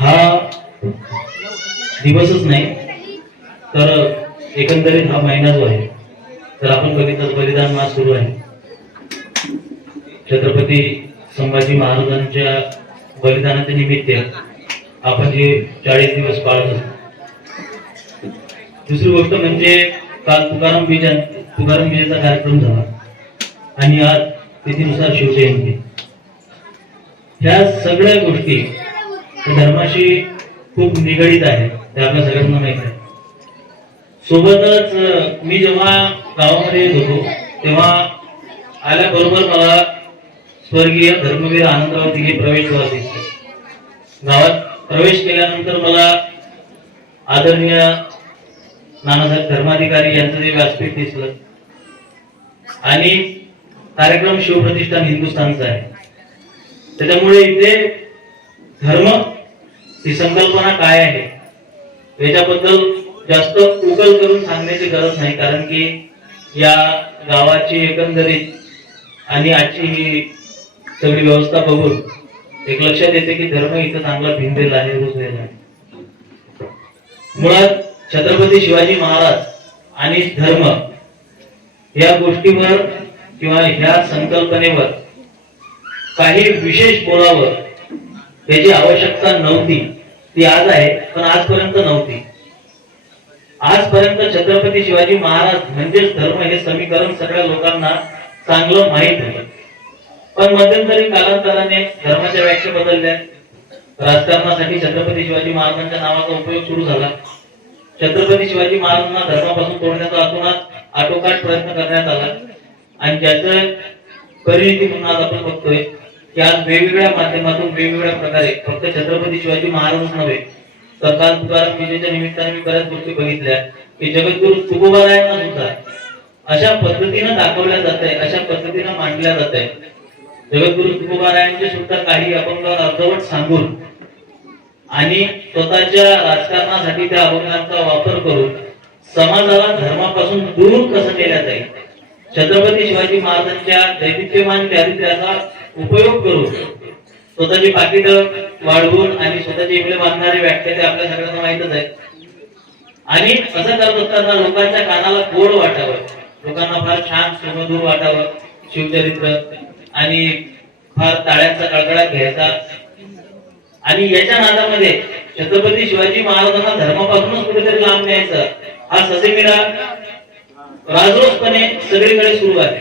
हा दिवसच नाही तर एकंदरीत हा महिना जो आहे, तर आपण बघितलं बलिदान मास सुरू आहे. छत्रपती संभाजी महाराजांच्या बलिदानाच्या निमित्त आपण जे 40 दिवस पाळतो. दुसरी गोष्ट म्हणजे काल तुकाराम बीजेचा कार्यक्रम झाला आणि आज तिथीनुसार शिवजयंती. ह्या सगळ्या गोष्टी धर्माशी खूप निगडीत आहेत, ते आपल्या सगळ्यांना माहित आहे. सोबतच मी जेव्हा गावामध्ये येत होतो तेव्हा आल्याबरोबर मला स्वर्गीय धर्मवीर आनंदराव दिघे प्रवेशद्वार दिसले. गावात प्रवेश केल्यानंतर मला आदरणीय नानासाहेब धर्माधिकारी यांचं जे व्यासपीठ दिसलं आणि कार्यक्रम शिवप्रतिष्ठान हिंदुस्थानचा आहे. त्याच्यामुळे इथे धर्म ही संकल्पना काय आहे याच्याबद्दल जास्त उकल करून सांगण्याची गरज नाही, कारण की या गावाची एकंदरीत आणि आजची ही सगळी व्यवस्था बघून एक लक्षात येते की धर्म इथं चांगला भिनलेला आहे, रुजलेला आहे. मुळात छत्रपती शिवाजी महाराज आणि धर्म या गोष्टीवर किंवा ह्या संकल्पनेवर काही विशेष बोलावर त्याची आवश्यकता नव्हती. ती आज आहे, पण आजपर्यंत नव्हती. आजपर्यंत छत्रपती शिवाजी महाराज म्हणजेच धर्म हे समीकरण सगळ्या लोकांना चांगलं माहीत होतं. पण मध्यंतरी कालांतराने धर्माच्या व्याख्या बदलल्या. राजकारणासाठी छत्रपती शिवाजी महाराजांच्या नावाचा उपयोग सुरू झाला. छत्रपती शिवाजी महाराजांना धर्मापासून तोडण्याचा आटोकाट प्रयत्न करण्यात आला आणि ज्याचं परिणिती म्हणून आज आपण बघतोय की आज वेगवेगळ्या माध्यमातून वेगवेगळ्या प्रकारे फक्त छत्रपती शिवाजी महाराजच नव्हे तर काल तुकाराम बीजेच्या निमित्ताने मी बऱ्याच गोष्टी बघितल्या की जगद्गुरु तुकोबारायांना सुद्धा अशा पद्धतीने दाखवल्या जात आहे, अशा पद्धतीने मांडल्या जात आहे. जगद्गुरु तुकोबारायांचे सुद्धा काही अपंग अर्धवट सांगून आणि स्वतःच्या राजकारणासाठी त्या अभंगांचा वापर करून समाजाला धर्मापासून दूर कसं केल्या जाईल, छत्रपती शिवाजी महाराजांच्या दैदिप्यमान चारित्र्याचा उपयोग करून स्वतःची पाकिट वाढवून आणि स्वतःची इकडे बांधणारी व्याख्या ते आपल्या सगळ्यांना माहितच आहे. आणि असं करत असताना लोकांच्या कानाला गोड वाटावं, लोकांना फार छान सुमधुर वाटावं शिवचरित्र आणि फार टाळ्यांचा कडकडाट घ्यायचा आणि याच्या नादामध्ये छत्रपती शिवाजी महाराजांना धर्मापासूनच कुठेतरी लांब न्यायचं हा ससेमिरा राजरोसपणे सगळीकडे सुरू आहे.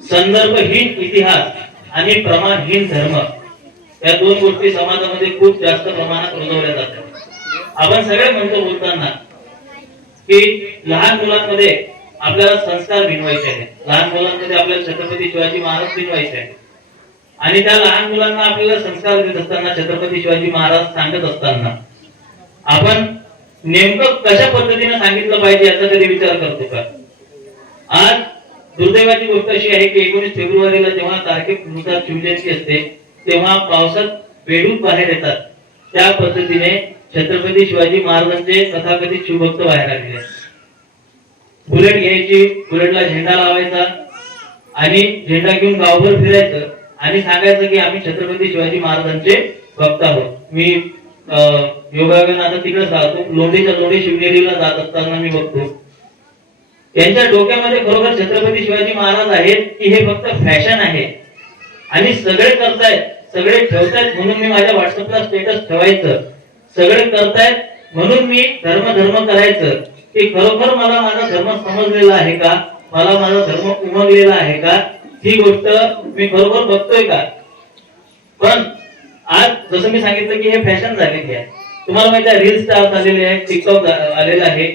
संदर्भहीन इतिहास आणि प्रमाणहीन धर्म या दोन गोष्टी समाजामध्ये खूप जास्त प्रमाणात रुजवल्या जातात. आपण सगळे म्हणतो बोलताना की लहान मुलांमध्ये आपल्याला संस्कार भिनवायचे आहेत, लहान मुलांमध्ये आपल्याला छत्रपती शिवाजी महाराज भिनवायचे आहेत आणि त्या लहान मुलांना आपल्याला संस्कार देत असताना छत्रपती शिवाजी महाराज सांगत असताना आपण नेमकं कशा पद्धतीने सांगितलं पाहिजे याचा कधी विचार करतो का? आज दुर्दैवाची गोष्ट अशी आहे की 19 फेब्रुवारीला जेव्हा तारखेनुसार शिवजयंती असते तेव्हा पावसात बेडूक बाहेर येतात. त्या पद्धतीने छत्रपती शिवाजी महाराजांचे तथाकथित शिवभक्त बाहेर आलेले. बुलेट घ्यायची, बुलेटला झेंडा लावायचा आणि झेंडा घेऊन गावभर फिरायचं आणि सांगायचं की आम्ही छत्रपती शिवाजी महाराजांचे भक्त आहोत. मी योगायोगाने आता तिकडेच राहतो, लोंढीच्या लोंढी शिवनेरीला जात असताना मी बघतो त्यांच्या डोक्यामध्ये खरोखर छत्रपती शिवाजी महाराज आहेत की हे फक्त फॅशन आहे आणि सगळे करतायत, सगळे ठेवतायत म्हणून मी माझ्या व्हॉट्सअपला स्टेटस ठेवायचं, सगळे करतायत म्हणून मी धर्म करायचं, की खरोखर मला माझा धर्म समजलेला आहे का, मला माझा धर्म उमगलेला आहे का, ही गोष्ट मी खरोखर बघतोय का? पण आज जसं मी सांगितलं की हे फॅशन झालेली आहे. तुम्हाला माहिती आहे रील स्टार झालेले आहे, टिकटॉक आलेला आहे.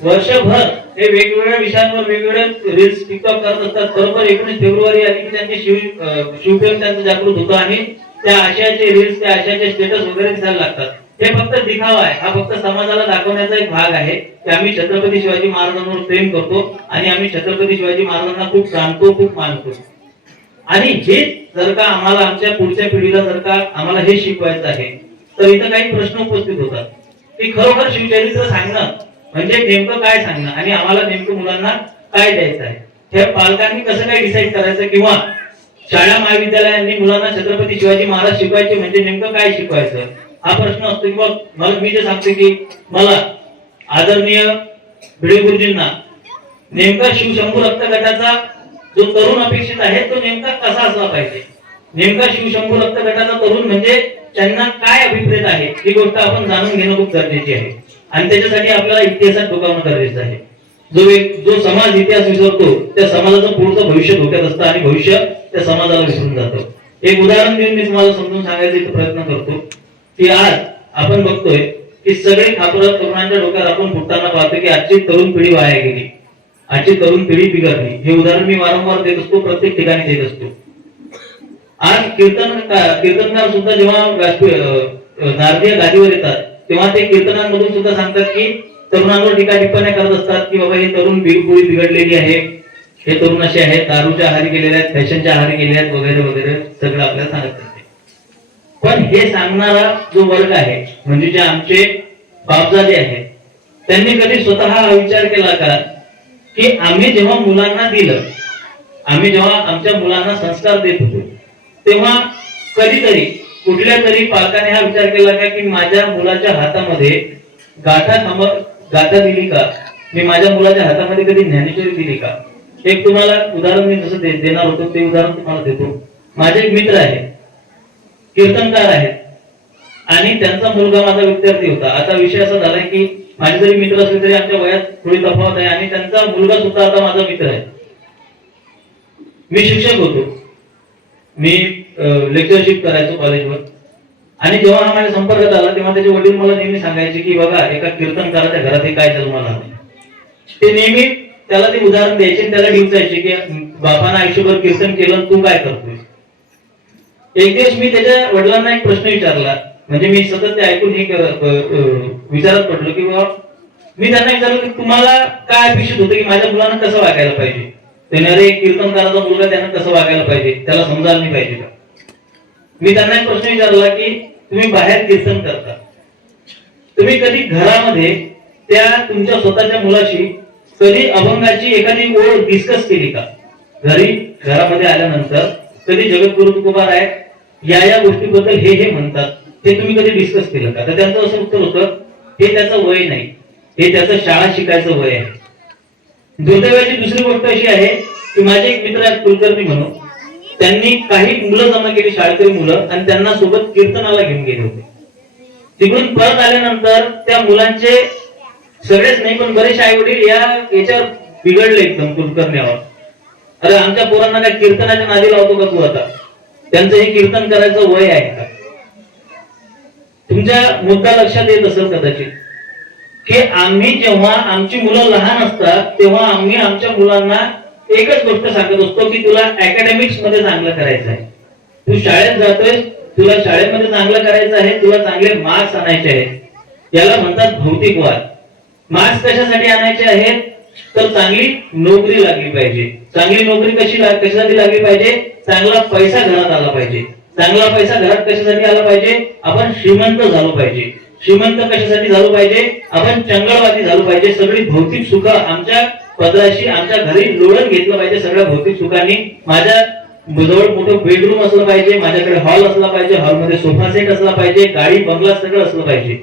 वर्षभर हे वेगवेगळ्या विषयांवर वेगवेगळे रील्स टिकटॉक करत असतात. बरोबर 19 फेब्रुवारी आली की त्यांचे शिवप्रेम त्यांचं जागृत होतं आणि त्या आशयाचे रील्स, त्या आशयाचे स्टेटस वगैरे दिसायला लागतात. हे फक्त दिखावा आहे, हा फक्त समाजाला दाखवण्याचा एक भाग आहे की आम्ही छत्रपती शिवाजी महाराजांवर प्रेम करतो आणि आम्ही छत्रपती शिवाजी महाराजांना खूप जाणतो, खूप मानतो. आणि हे जर का आम्हाला आमच्या पुढच्या पिढीला जर का आम्हाला हे शिकवायचं आहे तर इथं काही प्रश्न उपस्थित होतात की खरोखर शिवचरित्र सांगणं म्हणजे नेमकं काय सांगणं आणि आम्हाला नेमकं मुलांना काय द्यायचं आहे. हे पालकांनी कसं काय डिसाईड करायचं किंवा शाळा महाविद्यालयांनी मुलांना छत्रपती शिवाजी महाराज शिकवायचे म्हणजे नेमकं काय शिकवायचं हा प्रश्न असतो किंवा मला मी जे सांगते की मला आदरणीय भिडे गुरुजींना नेमका शिवशंभू रक्त गटाचा जो तरुण अपेक्षित आहे तो नेमका कसा असला पाहिजे, नेमका शिवशंभू रक्त गटाचा तरुण म्हणजे त्यांना काय अभिप्रेत आहे ही गोष्ट आपण जाणून घेणं खूप गरजेची आहे. आणि त्याच्यासाठी आपल्याला इतिहासात डोकावणं गरजेचं आहे. जो समाज इतिहास विसरतो त्या समाजाचं पुढचं भविष्य धोक्यात असतं आणि भविष्य त्या समाजाला विसरून जातं. एक उदाहरण देऊन मी तुम्हाला समजून सांगायचा प्रयत्न करतो की आज आपण बघतोय की सगळे खापरत तरुणांच्या डोक्यात आपण फुटताना पाहतो की आजची तरुण पिढी वाया गेली, आजची तरुण पिढी बिघडली. हे उदाहरण मी वारंवार देत असतो, प्रत्येक ठिकाणी देत असतो. आज कीर्तनकार सुद्धा जेव्हा नारदीय गादीवर येतात तेव्हा ते कीर्तनांमधून सुद्धा सांगतात की तरुणांवर टीका टिप्पण्या करत असतात की बाबा हे तरुण पिढी बिघडलेली आहे, हे तरुण असे आहेत, दारूच्या आहारी गेलेले आहेत, फॅशनच्या आहारी गेले आहेत वगैरे वगैरे सगळं आपल्याला सांगत असते. पण हे सांगणारा जो वर्ग आहे म्हणजे जे आमचे बापजादे आहेत त्यांनी कधी स्वतः हा विचार केला का की आम्ही जेव्हा मुलांना दिलं, आम्ही जेव्हा आमच्या मुलांना संस्कार देत होतो तेव्हा कधीतरी कुठल्या तरी पालकाने हा विचार केला का की माझ्या मुलाच्या हातामध्ये गाथा दिली का, मी माझ्या मुलाच्या हातामध्ये कधी ज्ञानेश्वरी दिली का. एक तुम्हाला उदाहरण मी जसं देणार होतो ते उदाहरण तुम्हाला देतो. माझे एक मित्र आहेत, कीर्तनकार आहेत आणि त्यांचा मुलगा माझा विद्यार्थी होता. आता विषय असा झालाय की माझे जरी मित्र असले तरी आमच्या वयात थोडी तफावत आहे आणि त्यांचा मुलगा सुद्धा आता माझा मित्र आहे. मी शिक्षक होतो, मी लेक्चरशिप करायचो कॉलेजवर आणि जेव्हा हा माझ्या संपर्कात आला तेव्हा त्याचे वडील मला नेहमी सांगायचे की बघा एका कीर्तनकाराच्या घरात हे काय जन्माला आले. ते नेहमी त्याला ते उदाहरण द्यायचे, त्याला डिवचायचे की बापानं आयुष्यभर कीर्तन केलं तू काय करतोय. एक दिवस मी त्याच्या वडिलांना एक प्रश्न विचारला, म्हणजे मी सतत ते ऐकून हे विचारत पडलो की बाबा मी त्यांना विचारलं की तुम्हाला काय अपेक्षित होतं की माझ्या मुलांना कसं वागायला पाहिजे. त्याने अरे कीर्तनकाराचा मुलगा त्यांना कसं वागायला पाहिजे, त्याला समजायला नाही पाहिजे का. मी त्यांना एक प्रश्न विचारला की तुम्ही बाहेर कीर्तन करता, तुम्ही कधी घरामध्ये त्या तुमच्या स्वतःच्या मुलाशी कधी अभंगाची एखादी ओळ डिस्कस केली का. घरामध्ये आल्यानंतर कधी जगद्गुरु तुकोबाराय या गोष्टीबद्दल हे म्हणतात ते तुम्ही कधी डिस्कस केलं का. तर त्यांचं असं उत्तर होतं हे त्याचं वय नाही, हे त्याचं शाळा शिकायचं वय आहे. दुर्दैवाची दुसरी गोष्ट अशी आहे की माझे एक मित्र आहेत कुलकर्णी म्हणून, त्यांनी काही मुलं जमा केली, शाळकरी मुलं, आणि त्यांना सोबत कीर्तनाला घेऊन गेले होते. तिकडून परत आल्यानंतर त्या मुलांचे सगळेच नाही पण बरेचसे आई वडील याच्यावर बिघडले एकदम कुलकर्ण्यावर. अरे आमच्या पोरांना काय कीर्तनाच्या नादी लावतो का तू आता, त्यांचं हे कीर्तन करायचं वय आहे का. तुमच्या मुद्दा लक्षात येत असेल कदाचित की आम्ही जेव्हा आमची मुलं लहान असतात तेव्हा आम्ही आमच्या मुलांना एकच गोष्ट सांगत असतो की तुला अकॅडमिक्स मध्ये चांगलं करायचं आहे, तू शाळेत जातोय, तुला शाळेमध्ये चांगलं करायचं आहे, तुला चांगले मार्क्स आणायचे आहेत. याला म्हणतात भौतिकवाद. मार्क्स कशासाठी आणायचे आहेत तर चांगली नोकरी लागली पाहिजे. चांगली नोकरी कशासाठी लागली पाहिजे, चांगला पैसा घरात आला पाहिजे. चांगला पैसा घरात कशासाठी आला पाहिजे, आपण श्रीमंत झालो पाहिजे. श्रीमंत कशासाठी झालो पाहिजे, आपण चंगळवादी झालो पाहिजे. सगळी भौतिक सुख आमच्या पदराशी आमच्या घरी लोळत घेतलं पाहिजे. सगळ्या भौतिक सुखांनी माझ्या जवळ मोठं बेडरूम असलं पाहिजे, माझ्याकडे हॉल असला पाहिजे, हॉलमध्ये सोफा सेट असला पाहिजे, गाडी बंगला सगळं असलं पाहिजे.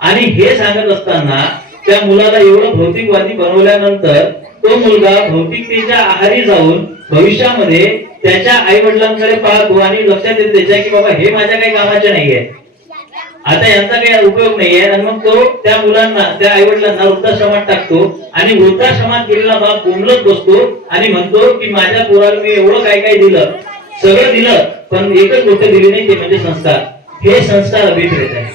आणि हे सांगत असताना त्या मुलाला एवढं भौतिकवादी बनवल्यानंतर तो मुलगा भौतिकतेच्या आहारी जाऊन भविष्यामध्ये त्याच्या आई वडिलांकडे पाहतो आणि लक्षात येते त्याच्या की बाबा हे माझ्या काही कामाचे नाहीये, आता यांचा काही उपयोग नाहीये. आणि मग तो त्या मुलांना त्या आई वडिलांना वृद्धाश्रमात टाकतो आणि वृद्धाश्रमात गेलेला बाप बोंबलत बसतो आणि म्हणतो की माझ्या पोराला मी एवढं काय काय दिलं, सगळं दिलं, पण एकच गोष्ट दिली नाही, ते म्हणजे संस्कार. हे संस्कार अभिप्रेत आहे.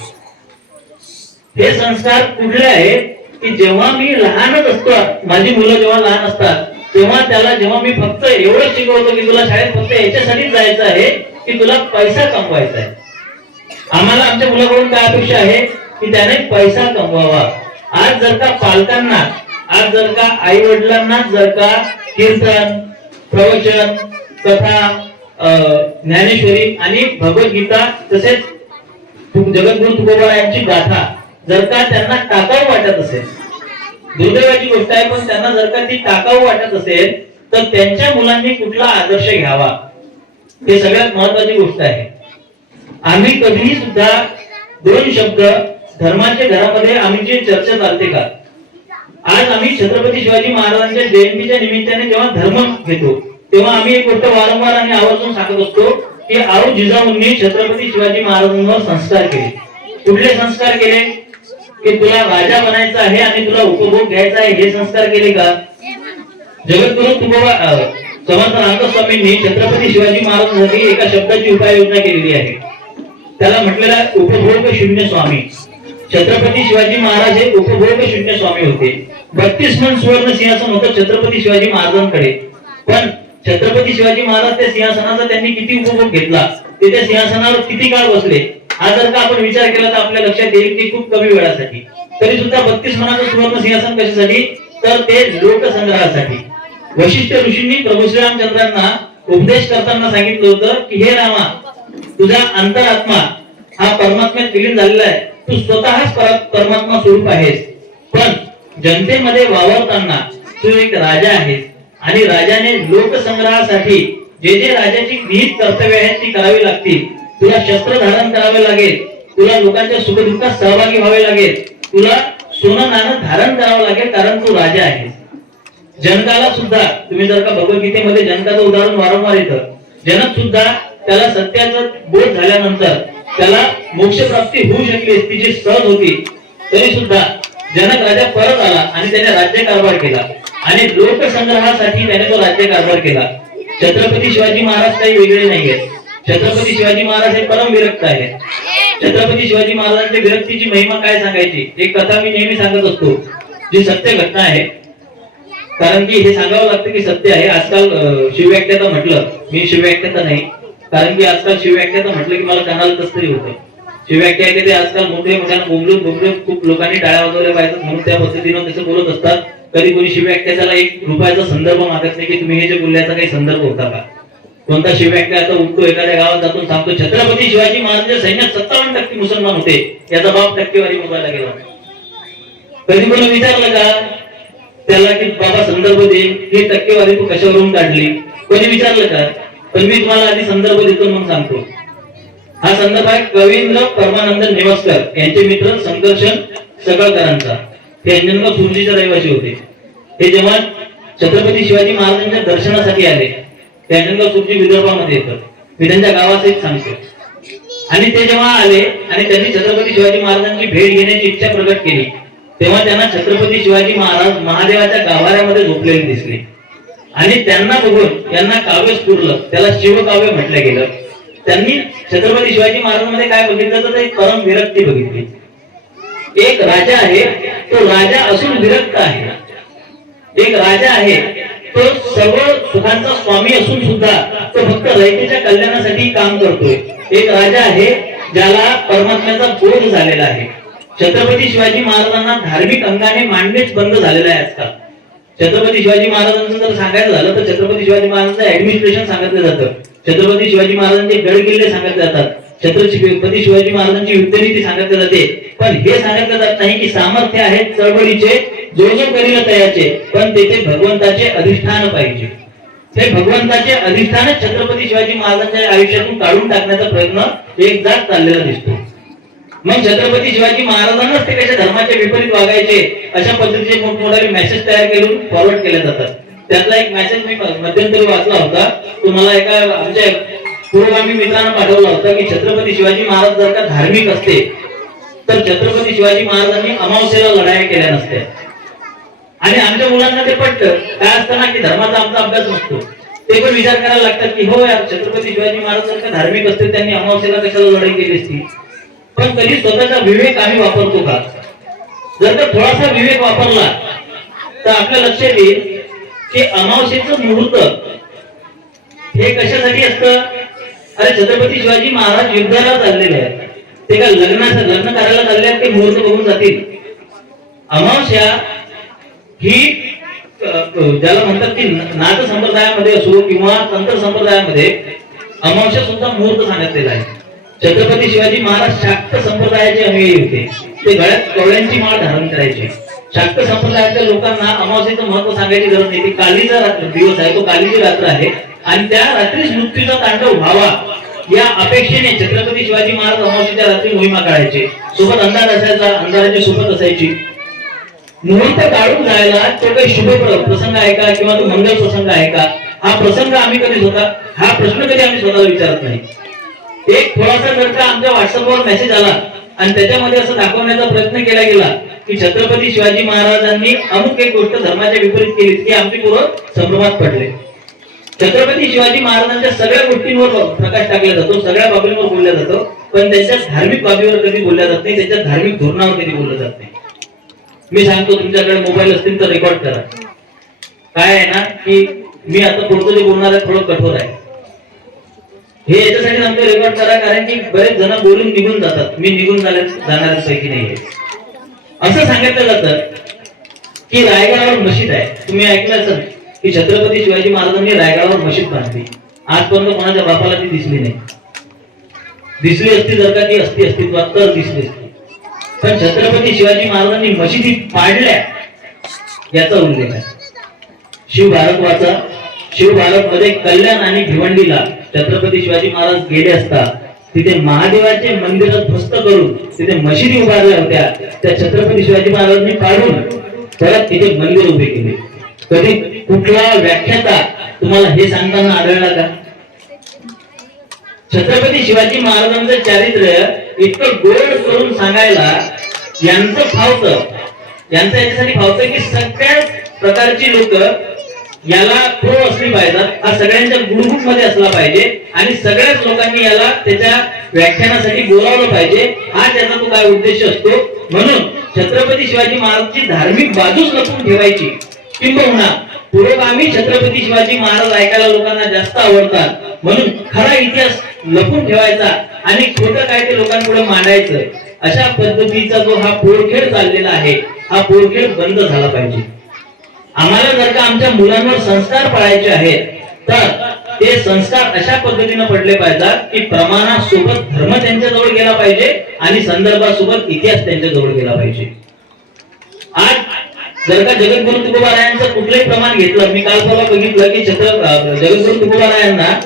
हे संस्कार कुठले आहेत की जेव्हा मी लहानच असतो, माझी मुलं जेव्हा लहान असतात तेव्हा त्याला जेव्हा मी फक्त एवढं शिकवतो की तुला शाळेत फक्त याच्यासाठीच जायचं आहे की तुला पैसा कमवायचा आहे. आम्हाला आमच्या मुलाकडून काय अपेक्षा आहे की त्याने पैसा कमवावा. आज जर का पालकांना, आज जर का आई वडिलांना जर का कीर्तन, प्रवचन, कथा, ज्ञानेश्वरी आणि भगवद्गीता तसेच जगद्गुरु तुकोबा यांची गाथा जर का त्यांना टाकाऊ वाटत असेल, दुर्दैवाची गोष्ट आहे पण त्यांना जर का ती टाकाऊ वाटत असेल तर त्यांच्या मुलांनी कुठला आदर्श घ्यावा हे सगळ्यात महत्वाची गोष्ट आहे. आम्ही कधीही सुद्धा दोन शब्द धर्माच्या घरामध्ये आमची चर्चा चालते का? आज आम्ही छत्रपती शिवाजी महाराजांच्या जयंतीच्या निमित्ताने जेव्हा धर्म घेतो तेव्हा आम्ही एक गोष्ट वारंवार आणि आवर्जून सांगत असतो की औ जिजाऊंनी छत्रपती शिवाजी महाराजांवर संस्कार केले. कुठले संस्कार केले? की तुला राजा बनायचं आहे आणि तुला उपभोग घ्यायचा आहे, हे संस्कार केले का? जगद्गुरु तुकोबा समर्थ नाथस्वामींनी छत्रपती शिवाजी महाराजांसाठी एका शब्दाची उपाययोजना केलेली आहे. त्याला म्हटलेला उपभोग शून्य स्वामी. छत्रपती शिवाजी महाराज हे उपभोग शून्य स्वामी होते. 32 मन सुवर्ण सिंहासन होतं छत्रपती शिवाजी महाराजांकडे. पण छत्रपती शिवाजी महाराज त्या सिंहासनाचा त्यांनी किती उपभोग घेतला, ते त्या सिंहासनावर किती काळ बसले, हा जर का आपण विचार केला तर आपल्या लक्षात येईल की खूप कमी वेळासाठी. तरी सुद्धा 32 मनाचं सुवर्ण सिंहासन कशासाठी? तर ते लोकसंग्रहासाठी. वशिष्ठ ऋषींनी प्रभू श्रीरामचंद्रांना उपदेश करताना सांगितलं होतं की हे रामा, तुझा अंतरात्मा हा परमात्म्यात विलीन झालेला आहे. तू स्वतःच परमात्मा स्वरूप आहेस. पण जनतेमध्ये वावरताना तू एक राजा आहेस आणि राजाने लोकसंग्रहासाठी जे जे राजाची विहित कर्तव्य आहेत ती करावी लागतील. तुला शस्त्र धारण करावे लागेल, तुला लोकांच्या सुखदुःखात सहभागी व्हावे लागेल, तुला सोनं नाणं धारण करावं लागेल, कारण तू राजा आहेस. जनकाला सुद्धा तुम्ही जर का भगवद्गीतेमध्ये जनकाचं उदाहरण वारंवार येतं. जनक सुद्धा त्याला सत्याचं बोध झाल्यानंतर त्याला मोक्ष प्राप्ती होऊ शकली असती जी सहज होती, तरी सुद्धा जनक राजा परत आला आणि त्याने राज्य कारभार केला आणि लोकसंग्रहासाठी त्याने तो राज्य कारभार केला. छत्रपती शिवाजी महाराज काही वेगळे नाहीये. छत्रपती शिवाजी महाराज हे परम विरक्त आहे. छत्रपती शिवाजी महाराजांच्या विरक्तीची महिमा काय सांगायची? एक कथा मी नेहमी सांगत असतो, जी सत्य घटना आहे. कारण की हे सांगावं लागतं की सत्य आहे. आजकाल शिवव्याख्याता म्हटलं, मी शिवव्याख्याता नाही, कारण की आजकाल शिवव्याख्याता म्हटलं की मला कानाला कसं तरी होतं. शिवव्याख्या ते आजकाल मोठे मोठ्यानं बोंबलून खूप लोकांनी टाळ्या वाजवल्या पाहिजेत म्हणून त्या पद्धतीनं तसं बोलत असतात. कधी कोणी शिवव्याख्याताला 1 रुपयाचा संदर्भ मागत नाही की तुम्ही हे जे बोलल्याचा काही संदर्भ होता का. कोणता शिवव्याख्याता उठतो एखाद्या गावात जातो सांगतो छत्रपती शिवाजी महाराजांच्या सैन्यात 57% मुसलमान होते, याचा बाप टक्केवारी मोजायला गेला. कधी कोणी विचारलं का त्याला की बाबा संदर्भ दे, ही टक्केवारी तू कशावरून काढली? कोणी विचारलं का? पण मी तुम्हाला आधी संदर्भ देतो मग सांगतो. हा संदर्भ आहे कवींद्र परमानंद नेवस्कर यांचे मित्र संकर्षण सकळकरांचा. ते अंजनगाव सुरजीच्या रहिवासी होते. हे जेव्हा छत्रपती शिवाजी महाराजांच्या दर्शनासाठी आले, ते अंजनगाव सुरजी विदर्भामध्ये येतं, मी त्यांच्या गावाचं एक सांगतो. आणि ते जेव्हा आले आणि त्यांनी छत्रपती शिवाजी महाराजांची भेट घेण्याची इच्छा प्रकट केली, तेव्हा त्यांना छत्रपती शिवाजी महाराज महादेवाच्या गाभाऱ्यामध्ये झोपलेले दिसले. आणि त्यांना बघून यांना काव्य स्फुरलं, त्याला शिवकाव्य म्हटलं गेलं. त्यांनी छत्रपती शिवाजी महाराजांमध्ये काय बघितलं तर एक परम विरक्ती बघितली. एक राजा आहे, तो राजा असून विरक्त आहे. एक राजा आहे, तो सर्व सुखांचा स्वामी असून सुद्धा तो फक्त रयतेच्या कल्याणासाठी काम करतोय. एक राजा आहे ज्याला परमात्म्याचा बोध झालेला आहे. छत्रपती शिवाजी महाराजांना धार्मिक अंगाने मांडणेच बंद झालेलं आहे आजकाल. छत्रपती शिवाजी महाराजांचं जर सांगायचं झालं तर छत्रपती शिवाजी महाराजांचं ऍडमिनिस्ट्रेशन सांगितलं जातं, छत्रपती शिवाजी महाराजांचे गड किल्ले सांगितले जातात, छत्रपती शिवाजी महाराजांची युद्धनीती सांगितली जाते. पण हे सांगितलं जात नाही की सामर्थ्य आहे चळवळीचे, जो जो करील तयाचे, पण तेथे भगवंताचे अधिष्ठान पाहिजे. ते भगवंताचे अधिष्ठान छत्रपती शिवाजी महाराजांच्या आयुष्यातून काढून टाकण्याचा प्रयत्न एक जात चाललेला दिसतो. मग छत्रपती शिवाजी महाराजांनाच ते कशा धर्माचे विपरीत वागायचे अशा पद्धतीचे मोठमोठे मेसेज तयार करून फॉरवर्ड केले जातात. त्यातला एक मेसेज मी मध्यंतरी वाचला होता, तो मला एका आमच्या पूर्वगामी मित्रांना पाठवला होता की छत्रपती शिवाजी महाराज जर का धार्मिक असते तर छत्रपती शिवाजी महाराजांनी अमावस्येला लढाई केल्या नसत्या. आणि आमच्या मुलांना ते पटतं. काय असतं ना की धर्माचा आमचा अभ्यास नसतो, ते पण विचार करायला लागतात की हो यार, छत्रपती शिवाजी महाराज जर का धार्मिक असते त्यांनी अमावस्येला कशाला लढाई केली असती. पण कधी स्वतःचा विवेक आम्ही वापरतो का? जर का थोडासा विवेक वापरला तर आपल्या लक्षात येईल की अमावस्येचं मुहूर्त हे कशासाठी असतं? अरे छत्रपती शिवाजी महाराज युद्धाला चाललेले आहेत, ते काय लग्न करायला चालले आहेत, ते मुहूर्त बघून जातील? अमावस्या ही ज्याला म्हणतात की नाथ संप्रदायामध्ये असो किंवा तंत्र संप्रदायामध्ये अमावस्या सुद्धा मुहूर्त सांगितलेला आहे. छत्रपती शिवाजी महाराज शाक्त संप्रदायाचे अनुयायी होते. ते गळ्यात कवळ्यांची माळ धारण करायचे. शाक्त संप्रदायातल्या लोकांना अमावस्येचं महत्व सांगायची गरज नाही. कालीचा दिवस आहे, तो कालीची रात्र आहे आणि त्या रात्रीच मृत्यूचा तांडव व्हावा या अपेक्षेने छत्रपती शिवाजी महाराज अमावस्येच्या रात्री मोहिमा काढायचे. सोबत अंधार असायचा, अंधाराची सोबत असायची. मुहूर्त काढून जायला तो काही शुभ प्रसंग आहे का किंवा तो मंगल प्रसंग आहे का, हा प्रसंग आम्ही कधीच होता, हा प्रश्न कधी आम्ही स्वतःला विचारत नाही. एक थोडासा जर का आमच्या व्हॉट्सअपवर मेसेज आला आणि त्याच्यामध्ये असं दाखवण्याचा प्रयत्न केला गेला की छत्रपती शिवाजी महाराजांनी अमुक एक गोष्ट धर्माच्या विपरीत केली की आमची पोरं संभ्रमात पडले. छत्रपती शिवाजी महाराजांच्या सगळ्या गोष्टींवर प्रकाश टाकला जातो, सगळ्या बाबींवर बोलल्या जातो, पण त्यांच्या धार्मिक बाबीवर कधी बोलल्या जात नाही, त्यांच्या धार्मिक धोरणावर कधी बोललं जात नाही. मी सांगतो, तुमच्याकडे मोबाईल असतील तर रेकॉर्ड करा. काय आहे ना की मी आता पुढचं जे बोलणार आहे थोडं कठोर आहे, हे याच्यासाठी सांगतो रेकॉर्ड करा, कारण की बरेच जण बोलून निघून जातात. मी निघून जाणाऱ्यांपैकी नाहीये. असं सांगितलं जातं की रायगडावर मशीद आहे. तुम्ही ऐकलं असेल की छत्रपती शिवाजी महाराजांनी रायगडावर मशीद बांधली. आजपर्यंत कोणाच्या बापाला ती दिसली नाही. दिसली असती जर का ती अस्तित्वात तर दिसली असती, पण छत्रपती शिवाजी महाराजांनी मशिदी पाडल्या याचा उल्लेख आहे. शिवभारत वाचा. शिवभारत मध्ये कल्याण आणि भिवंडीला छत्रपती शिवाजी महाराज गेले असता तिथे महादेवाचे मंदिर ध्वस्त करून तिथे मशिदी उभारल्या होत्या. त्या छत्रपती शिवाजी महाराजांनी पाडून परत तिथे मंदिर उभे केले. कधी कुठला व्याख्याता तुम्हाला हे सांगताना आढळला का? छत्रपती शिवाजी महाराजांचं चारित्र्य इतकं गोड करून सांगायला यांचं फावतं. यांचं याच्यासाठी फावतं की सगळ्या प्रकारची लोक याला प्रो असली पाहिजेत, हा सगळ्यांच्या गुडगुट मध्ये असला पाहिजे आणि सगळ्याच लोकांनी याला त्याच्या व्याख्यानासाठी बोलावलं पाहिजे. हा त्याचा तो काय उद्देश असतो. म्हणून छत्रपती शिवाजी महाराजांची धार्मिक बाजूच लपून ठेवायची, किंबहुना पुरोगामी छत्रपती शिवाजी महाराज ऐकायला लोकांना जास्त आवडतात, म्हणून खरा इतिहास लपून ठेवायचा आणि खोटं काय ते लोकांपुढे मांडायचं. अशा पद्धतीचा जो हा पोरखेळ चाललेला आहे, हा पोरखेळ बंद झाला पाहिजे. आम्हाला जर का आमच्या मुलांवर संस्कार पाळायचे आहेत तर ते संस्कार अशा पद्धतीने पडले पाहिजेत की प्रमाणासोबत धर्म त्यांच्या जवळ गेला पाहिजे आणि संदर्भासोबत इतिहास त्यांच्या जवळ गेला पाहिजे. आज जर का जगद्गुरु तुकोबारायांचं कुठलंही प्रमाण घेतलं, मी काल परवा बघितलं की जगद्गुरु तुकोबारायांना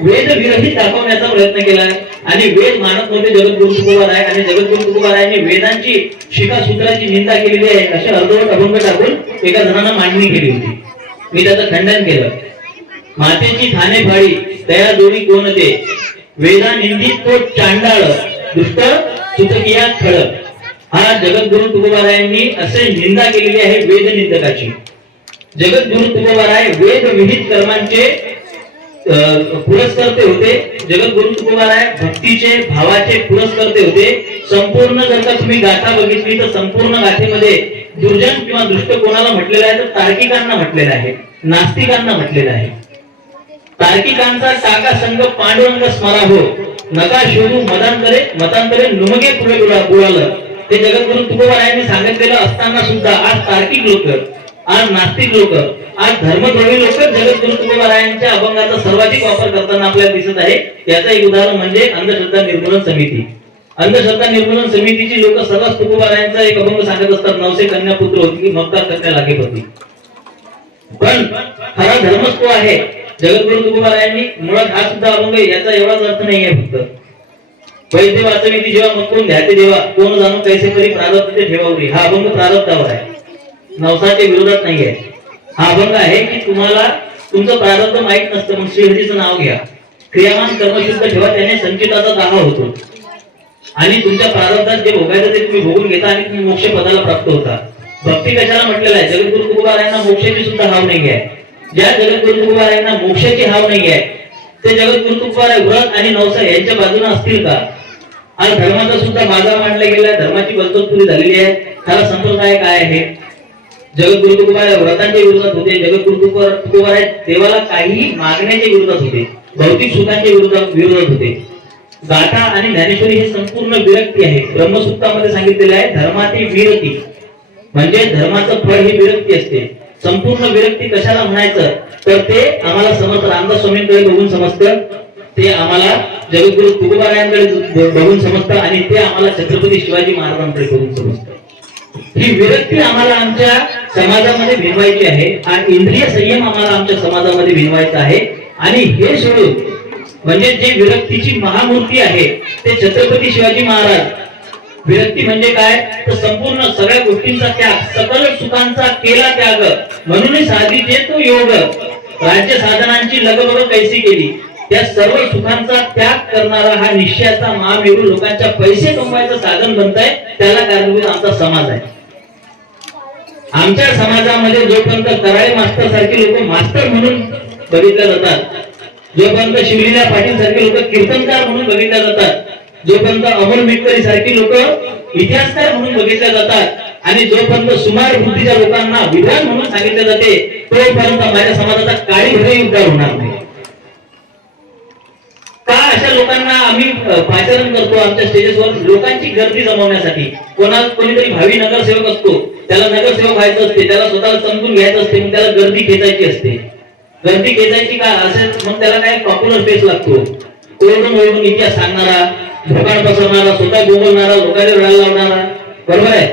वेद विरहित दाखवण्याचा प्रयत्न केलाय आणि वेद मानत नव्हते जगद्गुरु तुकोबाराय, आणि जगद्गुरु तुकोबारायांनी वेदांची शिखासूत्राची निंदा केलेली आहे असे अर्धवट अभंग टाकून एका जणांना मांडणी केली होती. मी त्याचं खंडन केलं. मातेची ठाणे फाळी तया जोडी कोण ते, वेदा निंदित तो चांडाळ दुष्ट सुतकिया खळ. हा जगद्गुरु तुकोबारायांनी असे निंदा केलेली आहे वेद निंदकाची. जगद्गुरु तुकोबाराय वेद विहित कर्मांचे पुरस्कर्ते होते. जगद्गुरु तुकोबाराय भक्तीचे भावाचे पुरस्कर्ते होते. संपूर्ण जर का तुम्ही गाथा बघितली तर संपूर्ण गाथेमध्ये दुर्जन किंवा दुष्ट कोणाला म्हटलेलं आहे तर तार्किकांना म्हटलेलं आहे, नास्तिकांना म्हटलेलं आहे. तार्किकांचा टाका संघ पांडुरंग स्मरा हो, नका शोधू मतांतरे नुमगे पुढे बुडालं. ते जगद्गुरु तुकोबारायांनी सांगितलेलं असताना सुद्धा आज तार्किक लोक, आज नास्तिक लोक, आज धर्मद्रोही लोक जगद्गुरु तुकोबारायांच्या अभंगाचा सर्वाधिक वापर करताना आपल्याला दिसत आहे. याचं एक उदाहरण म्हणजे अंधश्रद्धा निर्मूलन समिती. अंधश्रद्धा निर्मूलन समितीची लोक सर्वच तुकोबारायांचा एक अभंग सांगत असतात, नवसे कन्या पुत्र होती की मक्कार कन्या लागेपती. पण खरा धर्मच तो आहे. जगद्गुरु तुकोबारायांनी मुळात हा सुद्धा अभंग याचा एवढाच अर्थ नाही आहे फक्त वैद्य वाचविती जेव्हा मग ध्याते देवा कोण जाणू कैसे करी प्रारब्ध ते ठेवावरी. हा अभंग प्रारब्धावर आहे, नवसाच्या विरोधात नाही आहे. हा अभंग आहे की तुम्हाला तुमचं प्रारब्ध माहित नसतं, मग श्रीहरीचं नाव घ्या, क्रियामान कर्मशुद्ध ठेवा, त्याने संचिताचा दावा होतो आणि तुमच्या प्रारब्धात जे भोगायचं ते तुम्ही भोगून घेता आणि तुम्ही मोक्ष पदाला प्राप्त होता. भक्ती कशाला म्हटलेलं आहे? जगद्गुरु तुकोबारायांना मोक्षाची सुद्धा हाव नाही आहे. ज्या जगद्गुरु तुकोबारायांना मोक्षाची हाव नाही आहे ते जगद्गुरु तुकोबाराय व्रत आणि नवसा यांच्या बाजूने असतील का? आज धर्माचा सुद्धा बाजार मांडला गेला, धर्माची बलतोडपुरी झालेली आहे. खरा संप्रदाय काय आहे? जगद्गुरु तुकोबाराय व्रतांच्या विरोधात होते. जगद्गुरु तुकोबाराय देवाला काही मागण्याच्या विरोधात होते, भौतिक सुखांच्या विरोधात होते. गाथा आणि ज्ञानेश्वरी हे संपूर्ण विरक्ती आहे. ब्रह्मसूत्रामध्ये सांगितलेलं आहे धर्माती विरक्ती, म्हणजे धर्माचं फळ ही विरक्ती असते. संपूर्ण विरक्ती कशाला म्हणायचं तर ते आम्हाला समर्थ रामदास स्वामींकडे बघून समजतं, ते आम्हाला जगद्गुरु तुकोबारायांकडे बघून समजतं आणि ते आम्हाला छत्रपती शिवाजी महाराजांकडे बघून समजतं. ही विरक्ती आम्हाला आमच्या समाजामध्ये भिनवायची आहे आणि इंद्रिय संयम आम्हाला आमच्या समाजामध्ये भिनवायचा आहे. आणि हे सोडून म्हणजे जे विरक्तीची महामूर्ती आहे ते छत्रपती शिवाजी महाराज. विरक्ती म्हणजे काय, तर संपूर्ण सगळ्या गोष्टींचा त्याग, सकल सुखांचा केला त्याग, म्हणून साधिते तो योग, राज्य साधनांची लगबग कैसी केली. त्या सर्व सुखांचा त्याग करणारा हा निश्चयाचा महामेरू लोकांच्या पैसे कमवायचं साधन बनताय, त्याला कारणीभूत आमचा समाज आहे. आमच्या समाजामध्ये जोपर्यंत कराळे मास्तर सारखे लोक मास्तर म्हणून बघितल्या जातात, जोपर्यंत शिवलीला पाटील सारखे लोक कीर्तनकार म्हणून बघितल्या जातात, जोपर्यंत अमोल मिटकरी सारखी लोक इतिहासकार म्हणून बघितल्या जातात, आणि जोपर्यंत सुमार बुद्धीच्या लोकांना विद्वान म्हणून सांगितले जाते, तोपर्यंत माझ्या समाजाचा काळीभैरवी उद्धार होणार नाही. का अशा लोकांना आम्ही पाचारण करतो आमच्या स्टेजेसवर? लोकांची गर्दी जमवण्यासाठी. कोणीतरी भावी नगरसेवक असतो, त्याला नगरसेवक व्हायचं असते, त्याला स्वतःला समजून घ्यायचं असते, मग त्याला गर्दी खेचायची असते. गर्दी खेचायची का असेल, मग त्याला काय पॉप्युलर फेस लागतो, ओरडून ओरडून इतिहास सांगणारा, भोकाड पसरणारा, स्वतः बोलणारा, लोकांना रडायला लावणारा, बरोबर आहे.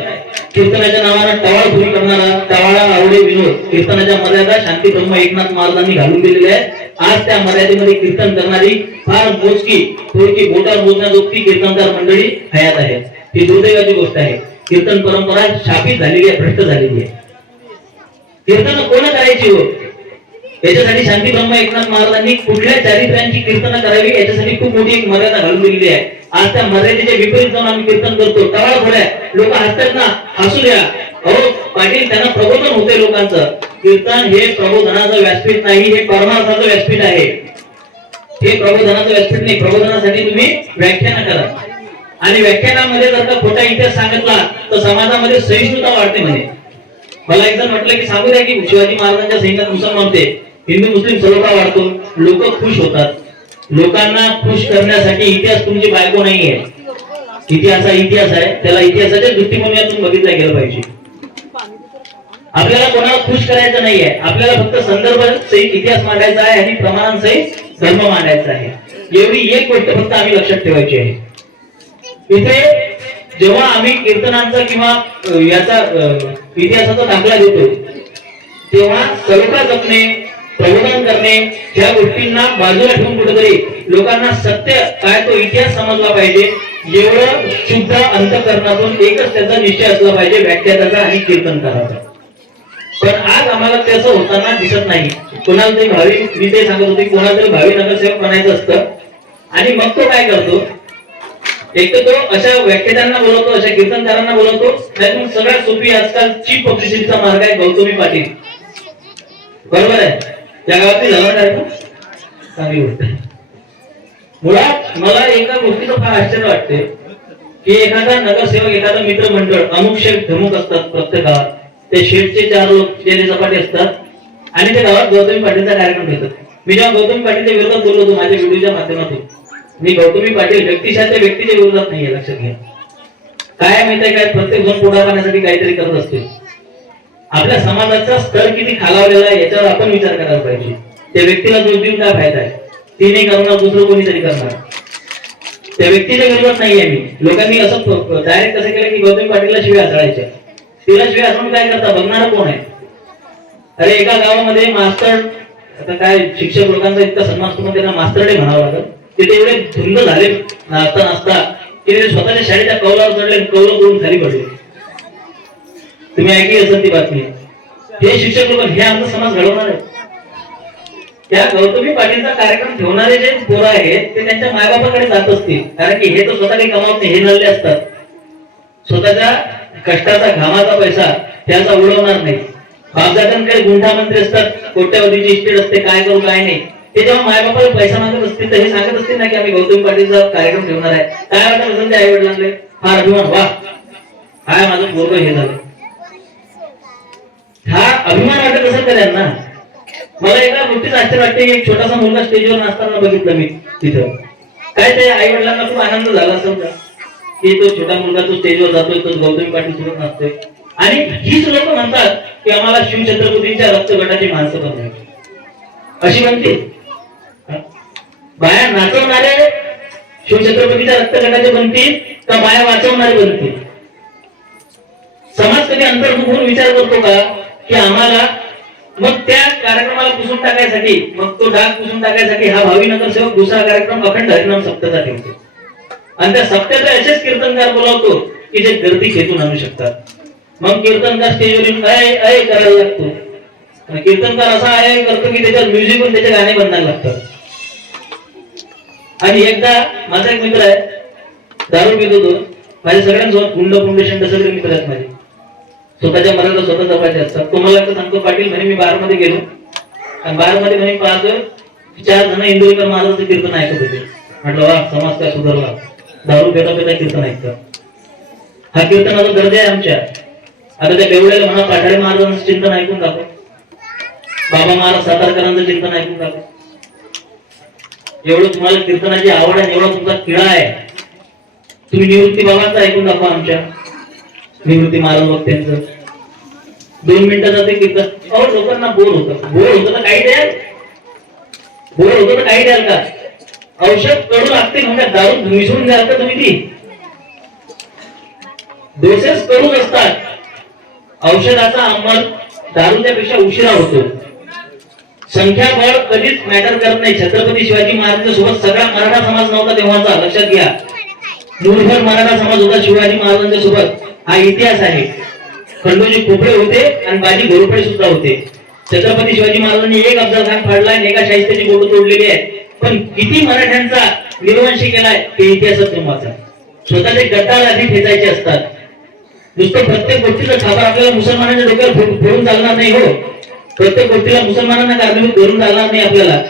कीर्तनाच्या नावानं टवाळखोरी करणारा, टवाळा आवडे विनोद. कीर्तनाच्या मर्यादा शांती ब्रह्म एकनाथ महाराजांनी घालून दिलेल्या आहेत. आज त्या मर्यादेमध्ये कीर्तन करणारी फार मोजकी, थोडकी बोटावर मोजण्याजोगती कीर्तनकार मंडळी हयात आहेत. ही दुर्दैवाची गोष्ट आहे. कीर्तन परंपरा शापित झालेली आहे, भ्रष्ट झालेली आहे. कीर्तन कोण करायची हो? याच्यासाठी शांती ब्रह्म एकनाथ महाराजांनी कुठल्या चारित्र्यांची कीर्तन करावी याच्यासाठी खूप मोठी एक मर्यादा घालून दिलेली आहे. आज त्या मर्यादेच्या विपरीत जाऊन आम्ही कीर्तन करतो. टवाळ घोड्या लोक हसतात ना, हसू द्या. अहो पाटील, त्यांना प्रबोधन होते लोकांचं. कीर्तन हे प्रबोधनाचं व्यासपीठ नाही, हे परमार्थाचं व्यासपीठ आहे. हे प्रबोधनाचं व्यासपीठ नाही. प्रबोधनासाठी तुम्ही व्याख्यान करा, आणि व्याख्यानामध्ये जर का खोटा इतिहास सांगितला तर समाजामध्ये सहिष्णुता वाढते म्हणे. मला एकदा म्हटलं की सांगू द्या की शिवाजी महाराजांच्या सैन्यात मुसलमान होते, हिंदू मुस्लिम सलोखा वाढतो, लोक खुश होतात. लोकांना खुश करण्यासाठी इतिहास तुमची बायको नाहीये. इतिहास हा इतिहास आहे, त्याला इतिहासाच्या दृष्टिकोनातून बघितलं गेलं पाहिजे. आपल्याला कोणाला खुश करायचं नाहीये, आपल्याला फक्त संदर्भ सहित इतिहास मांडायचा आहे आणि प्रमाणांसहित धर्म मांडायचा आहे. एवढी एक गोष्ट फक्त आम्ही लक्षात ठेवायची आहे. इथे जेव्हा आम्ही कीर्तनांचा किंवा याचा इतिहासाचा दाखला देतो, तेव्हा सलोखा जपणे, प्रबोधन करणे, ह्या गोष्टींना बाजूला ठेवून कुठेतरी लोकांना सत्य काय तो इतिहास समजला पाहिजे. एवढं शुद्ध अंतःकरणातून एकच त्याचा निश्चय असला पाहिजे, व्याख्यानाचा आणि कीर्तनकाराचा. पण आज आम्हाला त्याचं होताना दिसत नाही. कोणाला तरी भावी, मी ते सांगत होते, कोणाला तरी भावी नगरसेवक बनायचं असतं, आणि मग तो काय करतो, एक तर तो अशा व्याख्यानांना बोलवतो, अशा कीर्तनकारांना बोलवतो, नाही मग सगळ्यात सोपी आजकाल चीप पब्लिसिटीचा मार्ग आहे गौतमी पाटील. बरोबर आहे. या गावातली झालं आहे चांगली गोष्ट. मुळात मला एका गोष्टीचं फार आश्चर्य वाटते की एखादा नगरसेवक, एखादा मित्रमंडळ अमुक शेठ धमुक असतात प्रत्येक गावात. ते शेठचे 4 लोक जेले सपाटे असतात आणि ते गावात गौतमी पाटीलचा कार्यक्रम घेतात. मी जेव्हा गौतमी पाटीलच्या विरोधात बोललो होतो माझ्या व्हिडिओच्या माध्यमातून, मी गौतमी पाटील व्यक्तिशः त्या व्यक्तीच्या विरोधात नाहीये, लक्षात घ्या. काय माहितीये काय, प्रत्येक जण पुढे पाहण्यासाठी काहीतरी करत असते. आपल्या समाजाचा स्तर किती खालावलेला आहे याच्यावर आपण विचार करायला पाहिजे. त्या व्यक्तीला दोष देऊन काय फायदा आहे? ती नाही करणार, दुसरं कोणीतरी करणार. त्या व्यक्तीच्या विरोधात नाहीये मी. लोकांनी असं डायरेक्ट कसं केलं की गौतमी पाटीलला शिव्या हसळायच्या. तिला शिव्या हसवून काय करता, बघणार कोण आहे? अरे एका गावामध्ये मास्टर, आता काय शिक्षक लोकांचा इतका सन्मान असतो, त्यांना मास्टर डे म्हणावं लागत. तिथे एवढे धुंद झाले नाचता नाचता की ते स्वतःच्या शाळेच्या कौलावर चढले, कौल करून खाली पडले. तुम्ही ऐकली असेल ती बातमी. हे शिक्षक लोक, हे आमचा समाज घडवणार आहे. त्या गौतमी पाटीलचा कार्यक्रम ठेवणारे जे पोरं आहेत ते त्यांच्या मायबापाकडे जात असतील, कारण की हे तर स्वतः काही कमावत नाही, हे नल्ले असतात. स्वतःच्या कष्टाचा घामाचा पैसा त्याचा उडवणार नाही. बापदादांकडे गुंठा मंत्री असतात, कोट्यावधीची इस्टेट असते, काय करू काय नाही. ते जेव्हा मायबापाला पैसा मागत असतील तर हे सांगत असतील ना की आम्ही गौतमी पाटीलचा कार्यक्रम ठेवणार आहे. काय वाटत असेल त्या आई वडिलांना? फार अभिमान, वा काय माझं पोरगं हे झालं, हा अभिमान वाटत असेल का त्यांना? मला एका गोष्टीचं आश्चर्य वाटते, एक छोटासा मुलगा स्टेजवर नाचताना बघितलं मी तिथं. काय ते आई वडिलांना खूप आनंद झाला असेल का की तो छोटा मुलगा तो स्टेजवर जातोय, तो गौतमी पाटील सोबत नाचतोय. आणि हीच लोक म्हणतात की आम्हाला शिवछत्रपतींच्या रक्तगटाची माणसं पण नाही, अशी म्हणते. बाया नाचवणारे शिवछत्रपतीच्या रक्तगटाचे बनतील का बाया वाचवणारे बनतील? समाज कधी अंतर्मुख होऊन विचार करतो का की आम्हाला मग त्या कार्यक्रमाला पुसून टाकायसाठी, मग तो डाग पुसून टाकायसाठी हा भावी नगरसेवक दुसरा कार्यक्रम अखंड हरिनाम सप्ताह ठेवतो आणि त्या सप्त्यात असेच कीर्तनकार बोलावतो की जे गर्दी खेचून आणू शकतात. मग कीर्तनकार स्टेजवर येऊन अय अय करायला लागतो. कीर्तनकार असा आहे करतो की त्याच्यात म्युझिक पण त्याचे गाणे बनवायला लागतात. आणि एकदा माझा एक मित्र आहे, दारू पित होतो. माझ्या सगळ्यांसोबत गुंड पुंड सगळे मित्र आहेत माझे, स्वतःच्या मनाला स्वतः जपायचे असतात. तुम्हाला एकदा सांगतो पाटील म्हणे, मी बार मध्ये गेलो आणि बार मध्ये म्हणे पाहतो 4 जण इंदुरीकर महाराजांचं कीर्तन ऐकत होते. म्हटलं वा, समाज काय सुधारला, दारू पेता पेता कीर्तन ऐकतात. हा कीर्तनाचा दर्जा आहे आमच्या. आता त्या बेवड्याला म्हणा पाठाडे महाराजांचं चिंतन ऐकून टाकू, बाबा महाराज सातारकरांचं चिंतन ऐकून टाकू. एवढं तुम्हाला कीर्तनाची आवड आहे, एवढा तुमचा किडा आहे, तुम्ही निवृत्ती बाबांचं ऐकून दाखवा, आमच्या निवृत्ती महाराज वक्त्यांचं 2 मिनिटाचं ते कीर्तन. अहो लोकांना बोर होतं, बोर होतं तर काही द्याल, बोर होतं तर काही द्याल का? औषध कडू लागते म्हणजे दारू मिसळून द्याल का तुम्ही? ती डोसेस कडूच असतात. औषधाचा अंमल दारूच्या पेक्षा उशिरा होतो. संख्याबळ कधीच मॅटर करत नाही. छत्रपती शिवाजी महाराजांच्या सोबत सगळा मराठा समाज नव्हता तेव्हाचा, लक्षात घ्या. मूळभर मराठा समाज होता शिवाजी महाराजांच्या सोबत. हा इतिहास आहे. खंडोजी खोपडे होते आणि बाजी घोरपडे सुद्धा होते. छत्रपती शिवाजी महाराजांनी एक अफजल खान फाडला आणि एका शाहिस्त्याची बोट तोडलेली आहे, पण किती मराठ्यांचा निर्वंश केलाय ते इतिहासात वाचा. स्वतःचे गद्दार आधी ठेचायचे असतात. नुसतं प्रत्येक गोष्टीचा खापर आपल्याला मुसलमानांच्या डोक्यावर फोडून चालणार नाही. हो, प्रत्येक गोष्टीला मुसलमानांना कारणीभूत धरून चालणार नाही. आपल्याला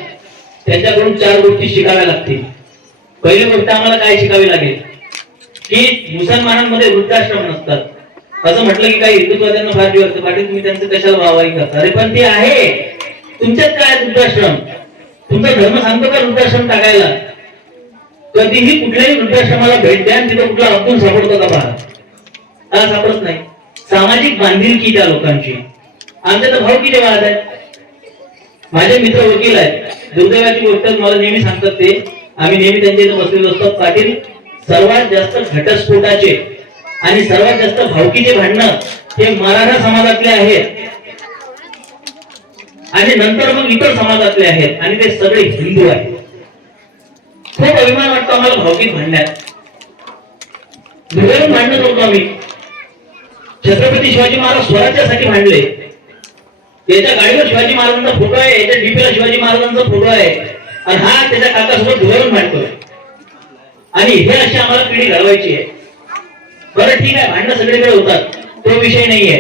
त्यांच्याकडून 4 गोष्टी शिकाव्या लागतील. पहिली गोष्ट आम्हाला काय शिकावी लागेल की मुसलमानांमध्ये वृद्धाश्रम नसतात. असं म्हटलं की काही हिंदुत्वाद्यांना फार वाटतं, पाटील तुम्ही त्यांचं कशाला वाहवाही करता. अरे पण ते आहे, तुमच्यात काय वृद्धाश्रम? तुमचा धर्म सांगतो का वृद्धाश्रम टाकायला? कधीही कुठल्याही वृद्धाश्रमाला भेट द्या, तिथं कुठला अब्दुल सापडतो का? पहा, का सापडत नाही. सामाजिक बांधिलकी त्या लोकांची. आमच्या तर भावकीचे वाद आहेत. माझे मित्र वकील आहेत. दुर्दैवाची गोष्ट मला नेहमी सांगतात ते, आम्ही नेहमी त्यांच्या इथे बसलेलो असतो. पाटील, सर्वात जास्त घटस्फोटाचे आणि सर्वात जास्त भावकीचे भांडणं हे मराठा समाजातले आहेत आणि नंतर मग इतर समाजातले आहेत आणि ते सगळे हिंदू आहेत. खूप अभिमान वाटतो आम्हाला भावकीत भांडण्यात. धुळ्याहून भांडण करतो आम्ही. छत्रपती शिवाजी महाराज स्वराज्यासाठी भांडले. याच्या गाडीवर शिवाजी महाराजांचा फोटो आहे, याच्या डीपीला शिवाजी महाराजांचा फोटो आहे आणि हा त्याच्या काकासोबत धुळ्याहून भांडतोय. आणि हे अशी आम्हाला पिढी घडवायची आहे. बरं ठीक आहे, भांडणं सगळीकडे होतात, तो विषय नाहीये,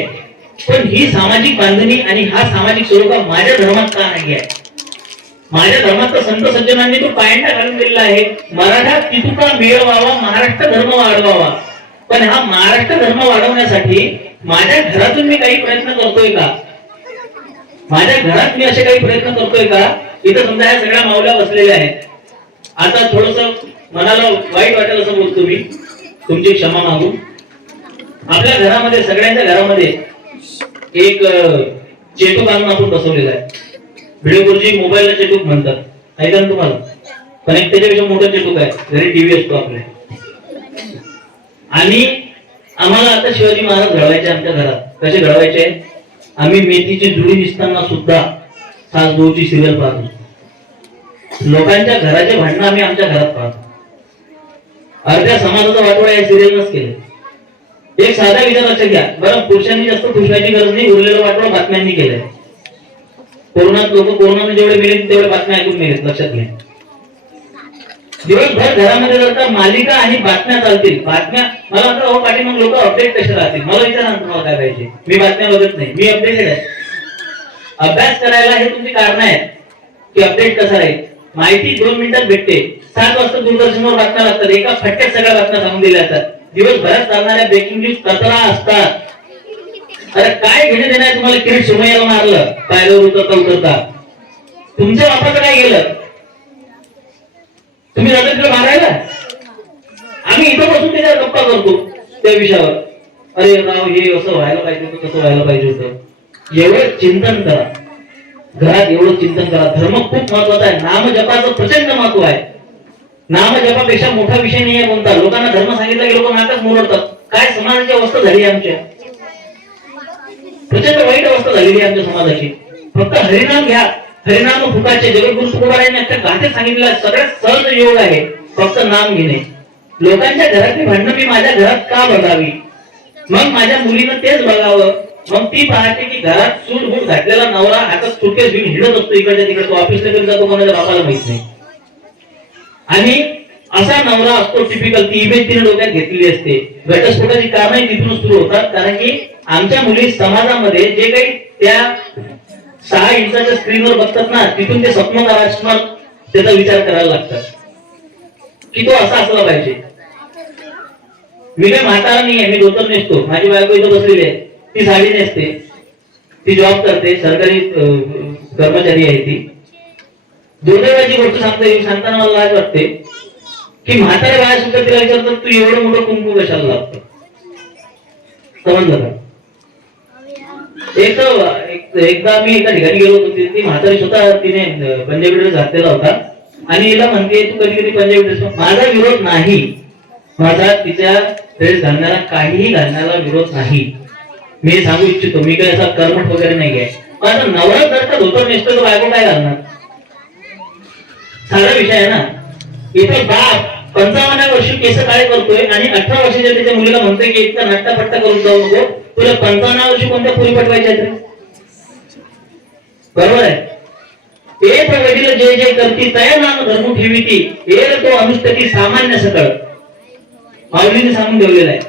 पण ही सामाजिक बांधणी आणि हा सामाजिक स्वरूप माझ्या धर्मात का नाही आहे? माझ्या धर्मात तर संत सज्जनांनी तो पायंडा घालून दिलेला आहे. मराठा तितुका मेळ व्हावा, महाराष्ट्र धर्म वाढवावा. पण हा महाराष्ट्र धर्म वाढवण्यासाठी माझ्या घरातून मी काही प्रयत्न करतोय का? माझ्या घरात मी असे काही प्रयत्न करतोय का? इथं समजा ह्या सगळ्या माऊल्या बसलेल्या आहेत. आता थोडस मनाला वाईट वाटेल असं बोलतो मी, तुमची क्षमा मागू. आपल्या घरामध्ये, सगळ्यांच्या घरामध्ये एक चेटूक आणून आपण बसवलेला आहे. व्हिडिओ मोबाईलला चेटूक म्हणतात, ऐका ना तुम्हाला. पण एक त्याच्यापेक्षा मोठा चेटूक आहे. घरी टीव्ही असतो आपल्या. आणि आम्हाला आता शिवाजी महाराज घडवायचे आमच्या घरात. कसे घडवायचे? आम्ही मेथीची जुडी दिसताना सुद्धा सासबहूची सिरियल पाहतो. लोकांच्या घराचे भांडणं आम्ही आमच्या घरात पाहतो. अर्ध्या समाजाचा वाटोळा या सिरियलनच केलं. एक साधा विचार लक्षात घ्या. बरं, पुरुषांनी जास्त खुशवायची गरज नाही, उरलेलं वाटोळा बातम्यांनी केलंय. कोरोनात लोक कोरोनाने जेवढे मेले तेवढे बातम्या ऐकून मेलेत, लक्षात घ्या. दिवसभर घरामध्ये जर का मालिका आणि बातम्या चालतील, बातम्या मला वाटतं हो पाटील मग लोक अपडेट कसे राहतील? मला विचारा तुम्हाला काय पाहिजे. मी बातम्या बघत नाही, मी अपडेटेड आहे. अभ्यास करायला हे तुमची कारण आहेत की अपडेट कसा राहील. माहिती 2 मिनिटात भेटते. 7 वाजता दूरदर्शनवर बातम्या लागतात, एका फटक्यात सगळ्या बातम्या सांगून दिल्या जातात. दिवसभरात चालणाऱ्या ब्रेकिंग न्यूज कचरा असतात. अरे काय घेणे देणार तुम्हाला? किरीट सोमय्याला मारलं पायऱ्यावर उतरता. तुमच्या बापाचं काय गेलं? तुम्ही जाता तिला मारायला? आम्ही इथं बसून त्याच्यावर गप्पा करतो त्या विषयावर. अरे राव, हे असं व्हायला पाहिजे होतं, तसं व्हायला पाहिजे होतं. एवढं चिंतन करा घरात, एवढं चिंतन करा. धर्म खूप महत्वाचा आहे. नामजपाचं प्रचंड महत्व आहे. नामजपापेक्षा मोठा विषय नाही आहे कोणता. लोकांना धर्म सांगितलं की लोक नाटक मोडतात. काय समाजाची अवस्था झाली आमच्या, प्रचंड वाईट अवस्था झालेली आहे आमच्या समाजाची. फक्त हरिनाम घ्या, हरिनाम फुकाचे. जगद्गुरु तुकोबारायांनी आता गाथे सांगितलेला सगळ्यात सहज योग आहे फक्त नाम घेणे. लोकांच्या घरातली भांडणं मी माझ्या घरात का बघावी? मग माझ्या मुलीनं तेच बघावं. मग ती पाहते की घरात सूट बूट घातलेला नवरा हातात सुटकेस घेऊन हिंडत असतो इकडच्या तिकडे. तो ऑफिसला कधी जातो कोणाच्या बापाला माहित नाही. आणि असा नवरा असतो टिपिकल. ती इमेज तिने डोक्यात घेतलेली असते. घटस्फोटाची कारणं तिथून सुरू होतात. कारण की आमच्या मुली समाजामध्ये जे काही त्या 6 इंचाच्या स्क्रीनवर बघतात ना, तिथून ते स्वप्नकार असणार त्याचा विचार करायला लागतात की तो असा असला पाहिजे. मी काही म्हातारा नाही आहे, मी धोतर नेसतो. माझी बायको इथं बसलेली आहे, ती साडी नेसते, ती जॉब करते, सरकारी कर्मचारी आहे ती. दुर्दैवाची गोष्ट सांगताना मला लाज वाटते की म्हाताऱ्या बाया सुद्धा तिला विचारतात तू एवढं मोठं कुंकू कशाला लागतं. समजलं का? एकदा मी एका ठिकाणी गेलो होतो. ती म्हातारी स्वतः तिने पंजाबी ड्रेस घातलेला होता आणि हिला म्हणते तू कधी कधी पंजाबी ड्रेस. माझा विरोध नाही, माझा तिच्या ड्रेस घालण्याला काहीही घालण्याला विरोध नाही. मी सांगू इच्छितो मी काही असा कर्मठ वगैरे नाही आहे. माझा नवरा जर का धोतर नेसतो तर बायको काय घालणार? साधा विषय आहे ना. इथे बाप 55 वर्षी केस काळे करतोय आणि 18 वर्षाच्या त्याच्या मुलीला म्हणतोय की इतका नट्टापट्टा करून जाऊ नको, तुला 55 वर्षी कोणत्या पुरी पटवायच्या आहेत? बरोबर आहे. एक वडील जे जे करती तया नाम धर्म ठेविती एर तो अनुष्ठती सामान्य सकळ. माऊलीने सांगून ठेवलेला आहे.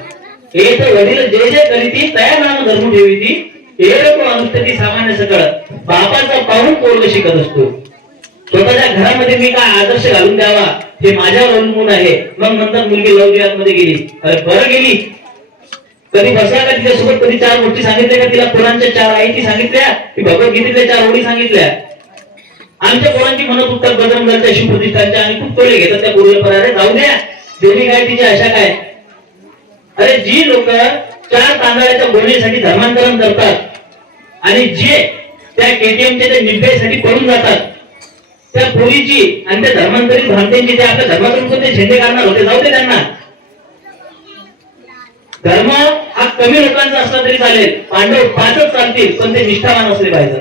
एक वडील जे जे करीती तया नाम धर्म ठेविती एर तो अनुष्ठती सामान्य सकळ. बापाचा पाहून पोरग शिकत असतो. स्वतःच्या घरामध्ये मी काय आदर्श घालून द्यावा हे माझ्यावर अवलंबून आहे. मग नंतर मुलगी लव्ह जिहाद मध्ये गेली. अरे बरं गेली. कधी बसला का तिच्यासोबत? कधी 4 गोष्टी सांगितल्या का तिला? पुराणच्या 4 आयती सांगितल्या की भगवद्गीतेतल्या 4 ओळी सांगितल्या? आमच्या पोरांची म्हणत उत्तर बजरंगच्या शिवप्रतिष्ठानच्या आणि खूप तोडे घेतात त्या पूर्वेला. अरे जाऊ द्या, देवी काय तिची आशा काय? अरे जी लोक 4 तांदळाच्या गोणीसाठी धर्मांतरण करतात आणि जे त्या केटीएमच्या त्या निभ्यासाठी पडून जातात त्या पोरीची आणि त्या धर्मांतरित भामटेंची, ते आपल्या धर्मातून ते झेंडे काढणार होते, जाऊ दे त्यांना. धर्म हा कमी लोकांचा असला तरी चालेल, पांडव 5च चालतील, पण ते निष्ठावान असले पाहिजे.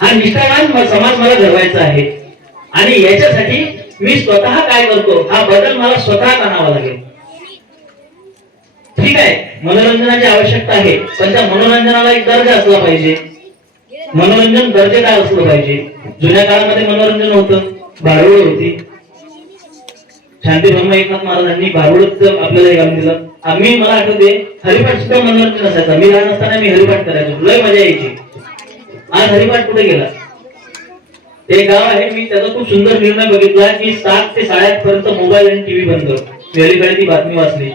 हा निष्ठावान समाज मला घडवायचा आहे आणि याच्यासाठी मी स्वतः काय करतो हा बदल मला स्वतः आणावा लागेल. ठीक आहे, मनोरंजनाची आवश्यकता आहे, पण त्या मनोरंजनाला एक दर्जा असला पाहिजे. मनोरंजन दर्जेदार असलं पाहिजे. जुन्या काळामध्ये मनोरंजन होतं, भारुड होती. शांती ब्रह्म एकनाथ महाराजांनी भारुडच आपल्याला घालून दिलं. आम्ही मला आठवते हरिपाठ सुद्धा मनोरंजन असायचा. मी लहान असताना मी हरिपाठ करायचो, लय मजा यायची. आज हरिपाठ कुठे गेला? एक गाव आहे, मी त्याचा खूप सुंदर निर्णय बघितला की 7 ते 8:30 पर्यंत मोबाईल आणि टीव्ही बंद. वेळीकडे ती बातमी वाचली.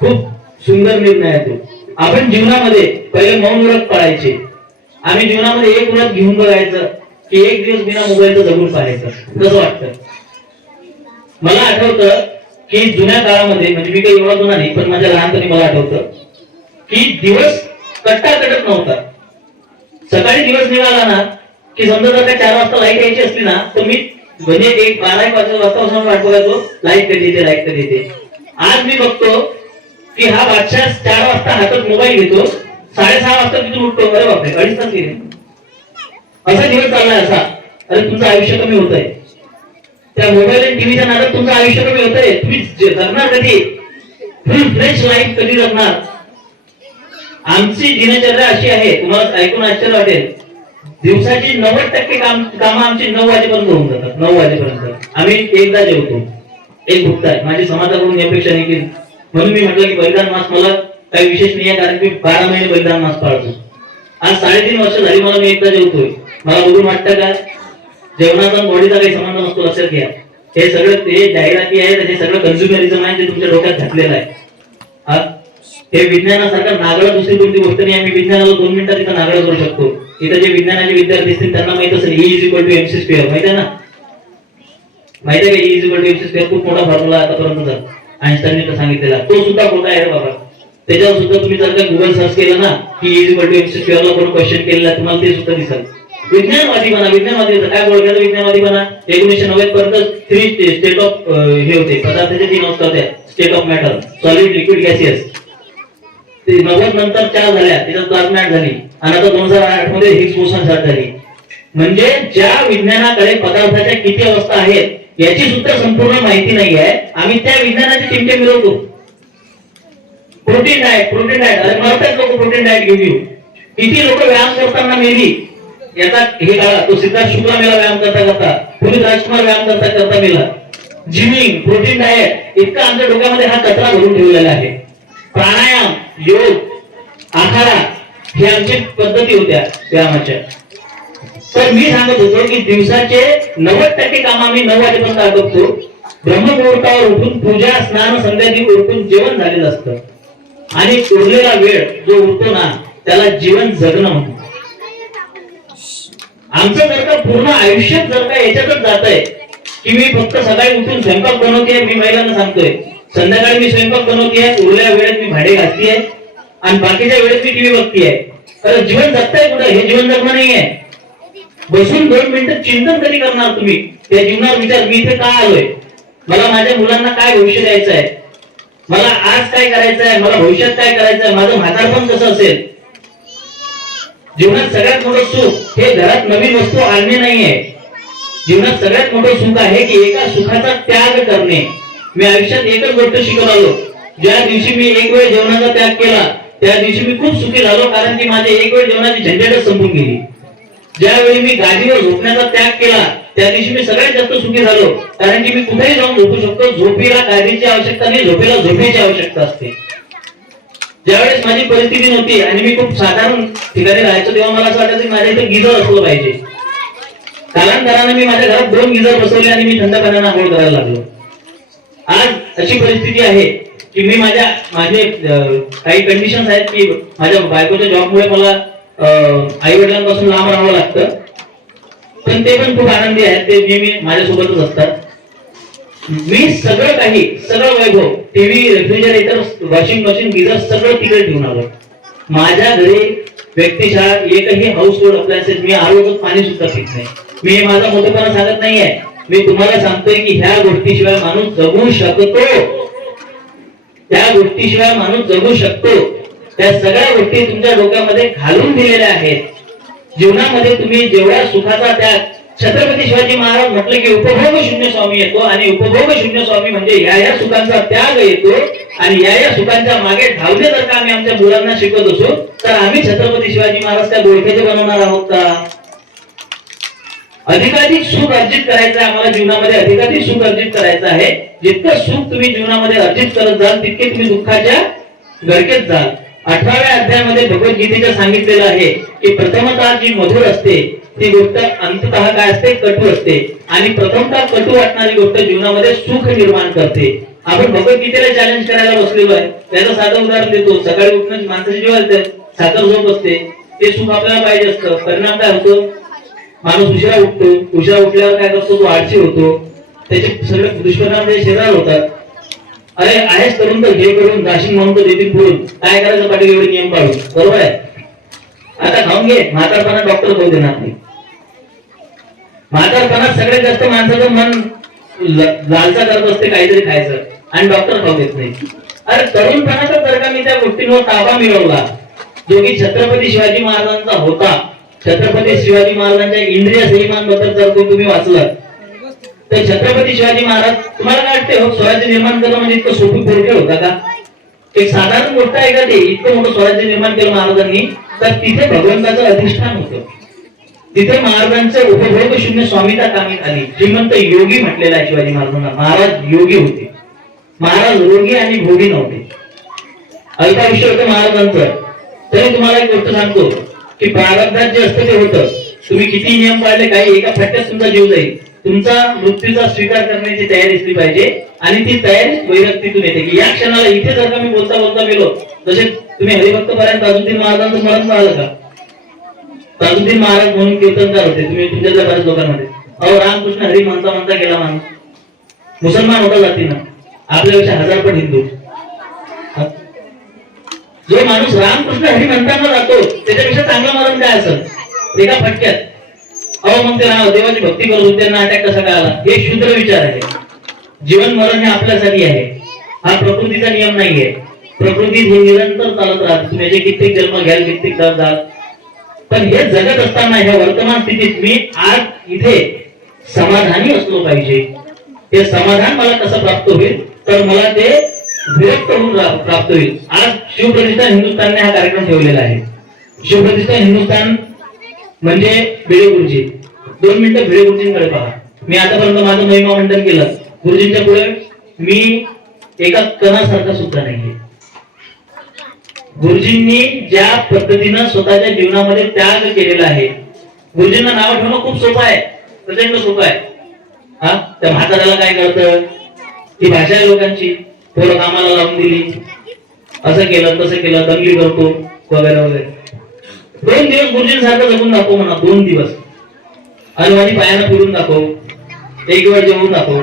खूप सुंदर निर्णय आहे तो. आपण जीवनामध्ये पहिले मौन व्रत पाळायचे. आम्ही जीवनामध्ये एक व्रत घेऊन बघायचं की एक दिवस बिना मोबाईलचं जगून पाहायचं. कसं वाटतं? मला आठवतं की जुन्या काळामध्ये, म्हणजे मी काही एवढा जुना नाही पण माझ्या लहानपणी मला आठवतं की दिवस कट्टा कटत नव्हता. सकाळी दिवस निघाला ना की समजा जर का 4 वाजता लाईट यायची असली ना तर मी म्हणजे 12-1 वाजता वाट बघायचो लाईट कधी येते, लाईट कधी येते. आज मी बघतो की हा बादशाह 4 वाजता हातात मोबाईल घेतो, 6:30 वाजता तिथून उठतो. अरे बापरे, 2.5 तास गेले. असा दिवस चाललाय असा. अरे तुमचं आयुष्य कमी होत आहे त्या मोबाईल आणि टीव्हीच्या नादात. तुमचं आयुष्य कमी होत आहे. तुम्ही जगणार कधी? फुल फ्रेश लाईफ कधी जगणार? आमची दिनचर्या अशी आहे, तुम्हाला ऐकून आश्चर्य वाटेल, दिवसाची 90% कामं आमची 9 वाजेपर्यंत होऊन जातात. 9 वाजेपर्यंत आम्ही एकदा जेवतो, एक भुकता आहे. माझी समाजाकडून अपेक्षा नाही की, म्हणून मी म्हटलं की बलिदान मास मला काही विशेष नाही आहे, कारण की 12 महिने बलिदान मास पाळतो. आज 3.5 वर्ष झाली मला, मी एकदा जेवतोय. मला बघून वाटतं का जेवणाचा बॉडीचा काही संबंध नसतो? लक्षात घ्या. हे सगळं ते जाहिराती आहे, हे सगळं कन्झ्युमरिझम आहे, ते तुमच्या डोक्यात घातलेलं आहे. हे विज्ञानासारखं नागळ दुसरी कोणती गोष्ट नाही. आम्ही विज्ञानाला 2 मिनिटात इथं नागळ करू शकतो. इथं जे विज्ञानाचे विद्यार्थी असतील त्यांना माहित असेल E = mc स्क्वेअर. माहिती आहे ना? माहिती आहे का? E = mc स्क्वेअर खूप मोठा फॉर्म्युला आतापर्यंतचा आइन्स्टाईनने सांगितलेला. तो सुद्धा खोटा आहे बाबा. त्याच्यावर सुद्धा तुम्ही जर का गुगल सर्च केलं ना की E = mc स्क्वेअरला कोण क्वेश्चन केलेला तुम्हाला ते सुद्धा दिसेल. विज्ञानवादी बना. विज्ञानवादी काय बोलतो? विज्ञानवादी बना. 1990 पर्यंत 3 स्टेट ऑफ हे होते, पदार्थाचे 3 अवस्था होत्या. State of matter, solid, liquid, gaseous. ते 90 नंतर 4 झाल्या, त्याच्यात प्लाझ्मा झाली आणि आता 2008 मध्ये हिग्स बोसॉन झाली. म्हणजे ज्या विज्ञानाकडे पदार्थाच्या किती अवस्था आहेत याची सुद्धा संपूर्ण माहिती नाही आहे, आम्ही त्या विज्ञानाचे टिमके मिळवतो. प्रोटीन डाएट, प्रोटीन डाएट, अरे मरतात लोक प्रोटीन डाएट घेऊन. किती लोक व्यायाम करताना मेली याचा हे काढा. तो सिद्धार्थ शुक्ला मेला व्यायाम करता करता, पुनीत राजकुमार व्यायाम करता करता मेला. जिमिंग, प्रोटीन डाएट, इतका आमच्या डोक्यामध्ये हा कचरा भरून ठेवलेला आहे. प्राणायाम, योग, आखाडा हे आमची पद्धती होत्या व्यायामाच्या. तर मी सांगत होतो की दिवसाचे 90% काम आम्ही 9 वाजेपर्यंत आटोपतो. ब्रह्ममुहूर्तावर उठून पूजा, स्नान, संध्याकाळी उठून जेवण झालेलं असतं आणि उरलेला वेळ जो उरतो ना त्याला जीवन जगणं म्हणतो. आमचं जर का पूर्ण आयुष्य जर का याच्यातच जात आहे की मी फक्त सकाळी उठून स्वयंपाक बनवते, मी महिलांना सांगतोय संध्याकाळी मी स्वयंपाक बनवते, उरलेल्या वेळेत मी भांडे घासतीये आणि बाकीच्या वेळेत मी टीव्ही बघतीये, तर जीवन जगताय कुठं? हे जीवन जगणं नाहीये. बसून 2 मिनिटं चिंतन कधी करणार तुम्ही त्या जीवनावर? विचार, मी इथे का आलोय, मला माझ्या मुलांना काय भविष्य द्यायचं आहे, मला आज काय करायचं आहे, मला भविष्यात काय करायचं आहे, माझं म्हातारपण कसं असेल. जीवनात सगळ्यात मोठं सुख हे घरात नवीन वस्तू आणणे नाहीये. जीवनात सगळ्यात मोठं सुख आहे की एका सुखाचा त्याग करणे. मी आयुष्यात एकच गोष्ट शिकून आलो, ज्या दिवशी मी एक वेळ जेवणाचा त्याग केला त्या दिवशी मी खूप सुखी झालो, कारण की माझे एक वेळ जेवणाची झंझटच संपून गेली. ज्यावेळी मी गादीवर झोपण्याचा त्याग केला त्या दिवशी मी सगळ्यात जास्त सुखी झालो, कारण की मी कुठेही जाऊन झोपू शकतो. झोपीला गादीची आवश्यकता नाही, झोपेला झोपेची आवश्यकता असते. ज्यावेळेस माझी परिस्थिती नव्हती आणि मी खूप साधारण ठिकाणी राहायचो तेव्हा मला असं वाटायचं की माझ्या इथे गिझर असलं पाहिजे. कालांतराने मी माझ्या घरात 2 गिझर बसवले आणि मी थंड पाण्याने आंघोळ करायला लागलो. आज अशी परिस्थिती आहे की मी माझे काही कंडिशन्स आहेत की माझ्या बायकोच्या जॉबमुळे मला आई वडिलांपासून लांब राहावं लागतं, पण ते पण खूप आनंदी आहेत, ते नेहमी माझ्यासोबतच असतात. मी सगळं वैभव, TV, refrigerator, washing machine, geyser सगळं तिकडे ठेवून आलो. माझ्या घरी व्यक्तिशः एकही हाऊस होल्ड अप्लायन्सेस, मी आरोग्य पाणी सुद्धा पित नाही. मी माझा मोठेपणा सांगत नाहीये, मी तुम्हाला सांगतोय की ह्या गोष्टीशिवाय माणूस जगू शकतो. त्या गोष्टीशिवाय माणूस जगू शकतो. त्या सगळ्या गोष्टी तुमच्या डोक्यामध्ये घालून दिलेल्या आहेत. जीवनामध्ये तुम्ही जेवढ्या सुखाचा त्याग, छत्रपती शिवाजी महाराज म्हटले की उपभोग शून्य स्वामी येतो, आणि उपभोग शून्य स्वामी म्हणजे या सुखांचा त्याग येतो. आणि या सुखांच्या मागे धावणे जर का आम्ही आमच्या मुलांना शिकवत असू तर आम्ही छत्रपती शिवाजी महाराज त्या बोलक्याचे बनवणार आहोत का? अधिकाधिक सुख अर्जित करायचं आहे आम्हाला जीवनामध्ये, अधिकाधिक सुख अर्जित करायचं आहे. जितकं सुख तुम्ही जीवनामध्ये अर्जित करत जाल तितके तुम्ही दुःखाच्या गडकेत जाल. 18व्या अध्यायामध्ये भगवद्गीतेच्या सांगितलेलं आहे की प्रथमतः जी मधुर असते ती गोष्ट अंततः काय असते? कटू असते. आणि प्रथमतः कटू वाटणारी गोष्ट जीवनामध्ये सुख निर्माण करते. आपण भगवद्गीतेला चॅलेंज करायला बसलेलो आहे. त्याचं साधं उदाहरण देतो. सकाळी उठणं माणसाची जेव्हा साखर झोप असते, ते सुख आपल्याला पाहिजे असतं. परिणाम काय होतो? माणूस उशिरा उठतो. उशिरा उठल्यावर काय करतो? तो आळशी होतो. त्याचे सगळे दुष्परिणाम त्याच्या शरीरावर होतात. अरे आहेस करून तर हे करून राशीन म्हणून तर देतील बोलून, काय करायचं पाटील एवढे नियम पाळून, बरोबर आहे. आता खाऊन घे, म्हातारपणात डॉक्टर खाऊ देणार नाही. म्हातारपणात सगळ्यात जास्त माणसाचं मन लालसा करत असते काहीतरी खायचं, आणि डॉक्टर खाऊ देत नाही. अरे तरुणपणातच जर का मी त्या गोष्टींवर ताबा मिळवला जो की छत्रपती शिवाजी महाराजांचा होता, छत्रपती शिवाजी महाराजांच्या इंद्रिय संयमांबद्दल जर तुम्ही वाचलं तर छत्रपती शिवाजी महाराज, तुम्हाला काय वाटते हो स्वराज्य निर्माण करणं म्हणजे इतकं सोपी पोरके होता का? एक साधारण गोष्ट आहे का ते? इतकं मोठं स्वराज्य निर्माण केलं महाराजांनी, तर तिथे भगवंताचं अधिष्ठान होतं. तिथे महाराजांचं उपभोग शून्य स्वामिता कामी आली. श्रीमंत योगी म्हटलेला आहे शिवाजी महाराजांना. महाराज योगी होते, महाराज रोगी आणि भोगी नव्हते. अल्पायुष्य होतं महाराजांचं. तरी तुम्हाला एक गोष्ट सांगतो की प्रारब्धात जे असतं ते होतं. तुम्ही किती नियम पाळले, काही एका फटक्यात तुमचा जीव जाईल. तुमचा मृत्यूचा स्वीकार करण्याची तयारी असली पाहिजे, आणि ती तयारी वैरक्तीतून येते की या क्षणाला इथे जर का मी बोलता बोलता गेलो, जसे तुम्ही हरिभक्त पर्यंत ताजुद्दीन महाराजांचं स्मरण पाहिलं का? ताजुद्दीन महाराज म्हणून कीर्तनकार होते. तुम्ही तुमच्या बऱ्याच लोकांमध्ये अहो रामकृष्ण हरी म्हणता म्हणता गेला माणूस. मुसलमान होता जातीनं, आपल्यापेक्षा 1000 पट हिंदू. जो माणूस रामकृष्ण हरी म्हणताना जातो त्याच्यापेक्षा चांगलं मरण काय असेल एका फटक्यात? अहो मग ते देवाची भक्ती करत होते, त्यांना अटॅक कसा काय आला? हे शुद्र विचार आहे. जीवन मरण हे आपल्यासाठी आहे, हा प्रकृतीचा नियम नाहीये. प्रकृतीत हे निरंतर चालत राहते. तुम्ही याचे कित्येक जन्म घ्याल, कित्येक जाल, पण हे जगत असताना ह्या वर्तमान स्थितीत मी आज इथे समाधानी असलो पाहिजे. ते समाधान मला कसं प्राप्त होईल, तर मला ते विरक्त होऊन प्राप्त होईल. आज शिवप्रतिष्ठान हिंदुस्थानने हा कार्यक्रम ठेवलेला आहे. शिवप्रतिष्ठान हिंदुस्थान म्हणजे भिडे गुरुजी. 2 मिनिटं भिडे गुरुजींकडे पहा. मी आतापर्यंत माझं महिमा मंडन केलं, गुरुजींच्या पुढे मी एका कणासारखा सुद्धा नाहीये. गुरुजींनी ज्या पद्धतीनं स्वतःच्या जीवनामध्ये त्याग केलेला आहे, गुरुजींना नाव ठेवणं खूप सोपं आहे, प्रचंड सोपं आहे. हा, त्या म्हाताऱ्याला काय कळतं, ही भाषा आहे लोकांची, पोरं कामाला लावून दिली, असं केलं तसं केलं, दंगली करतो वगैरे वगैरे. 2 दिवस गुरुजींसारखं जगून दाखव म्हणा, 2 दिवस हनुमानी पायानं फिरून दाखव, एक वेळ जेवून दाखव.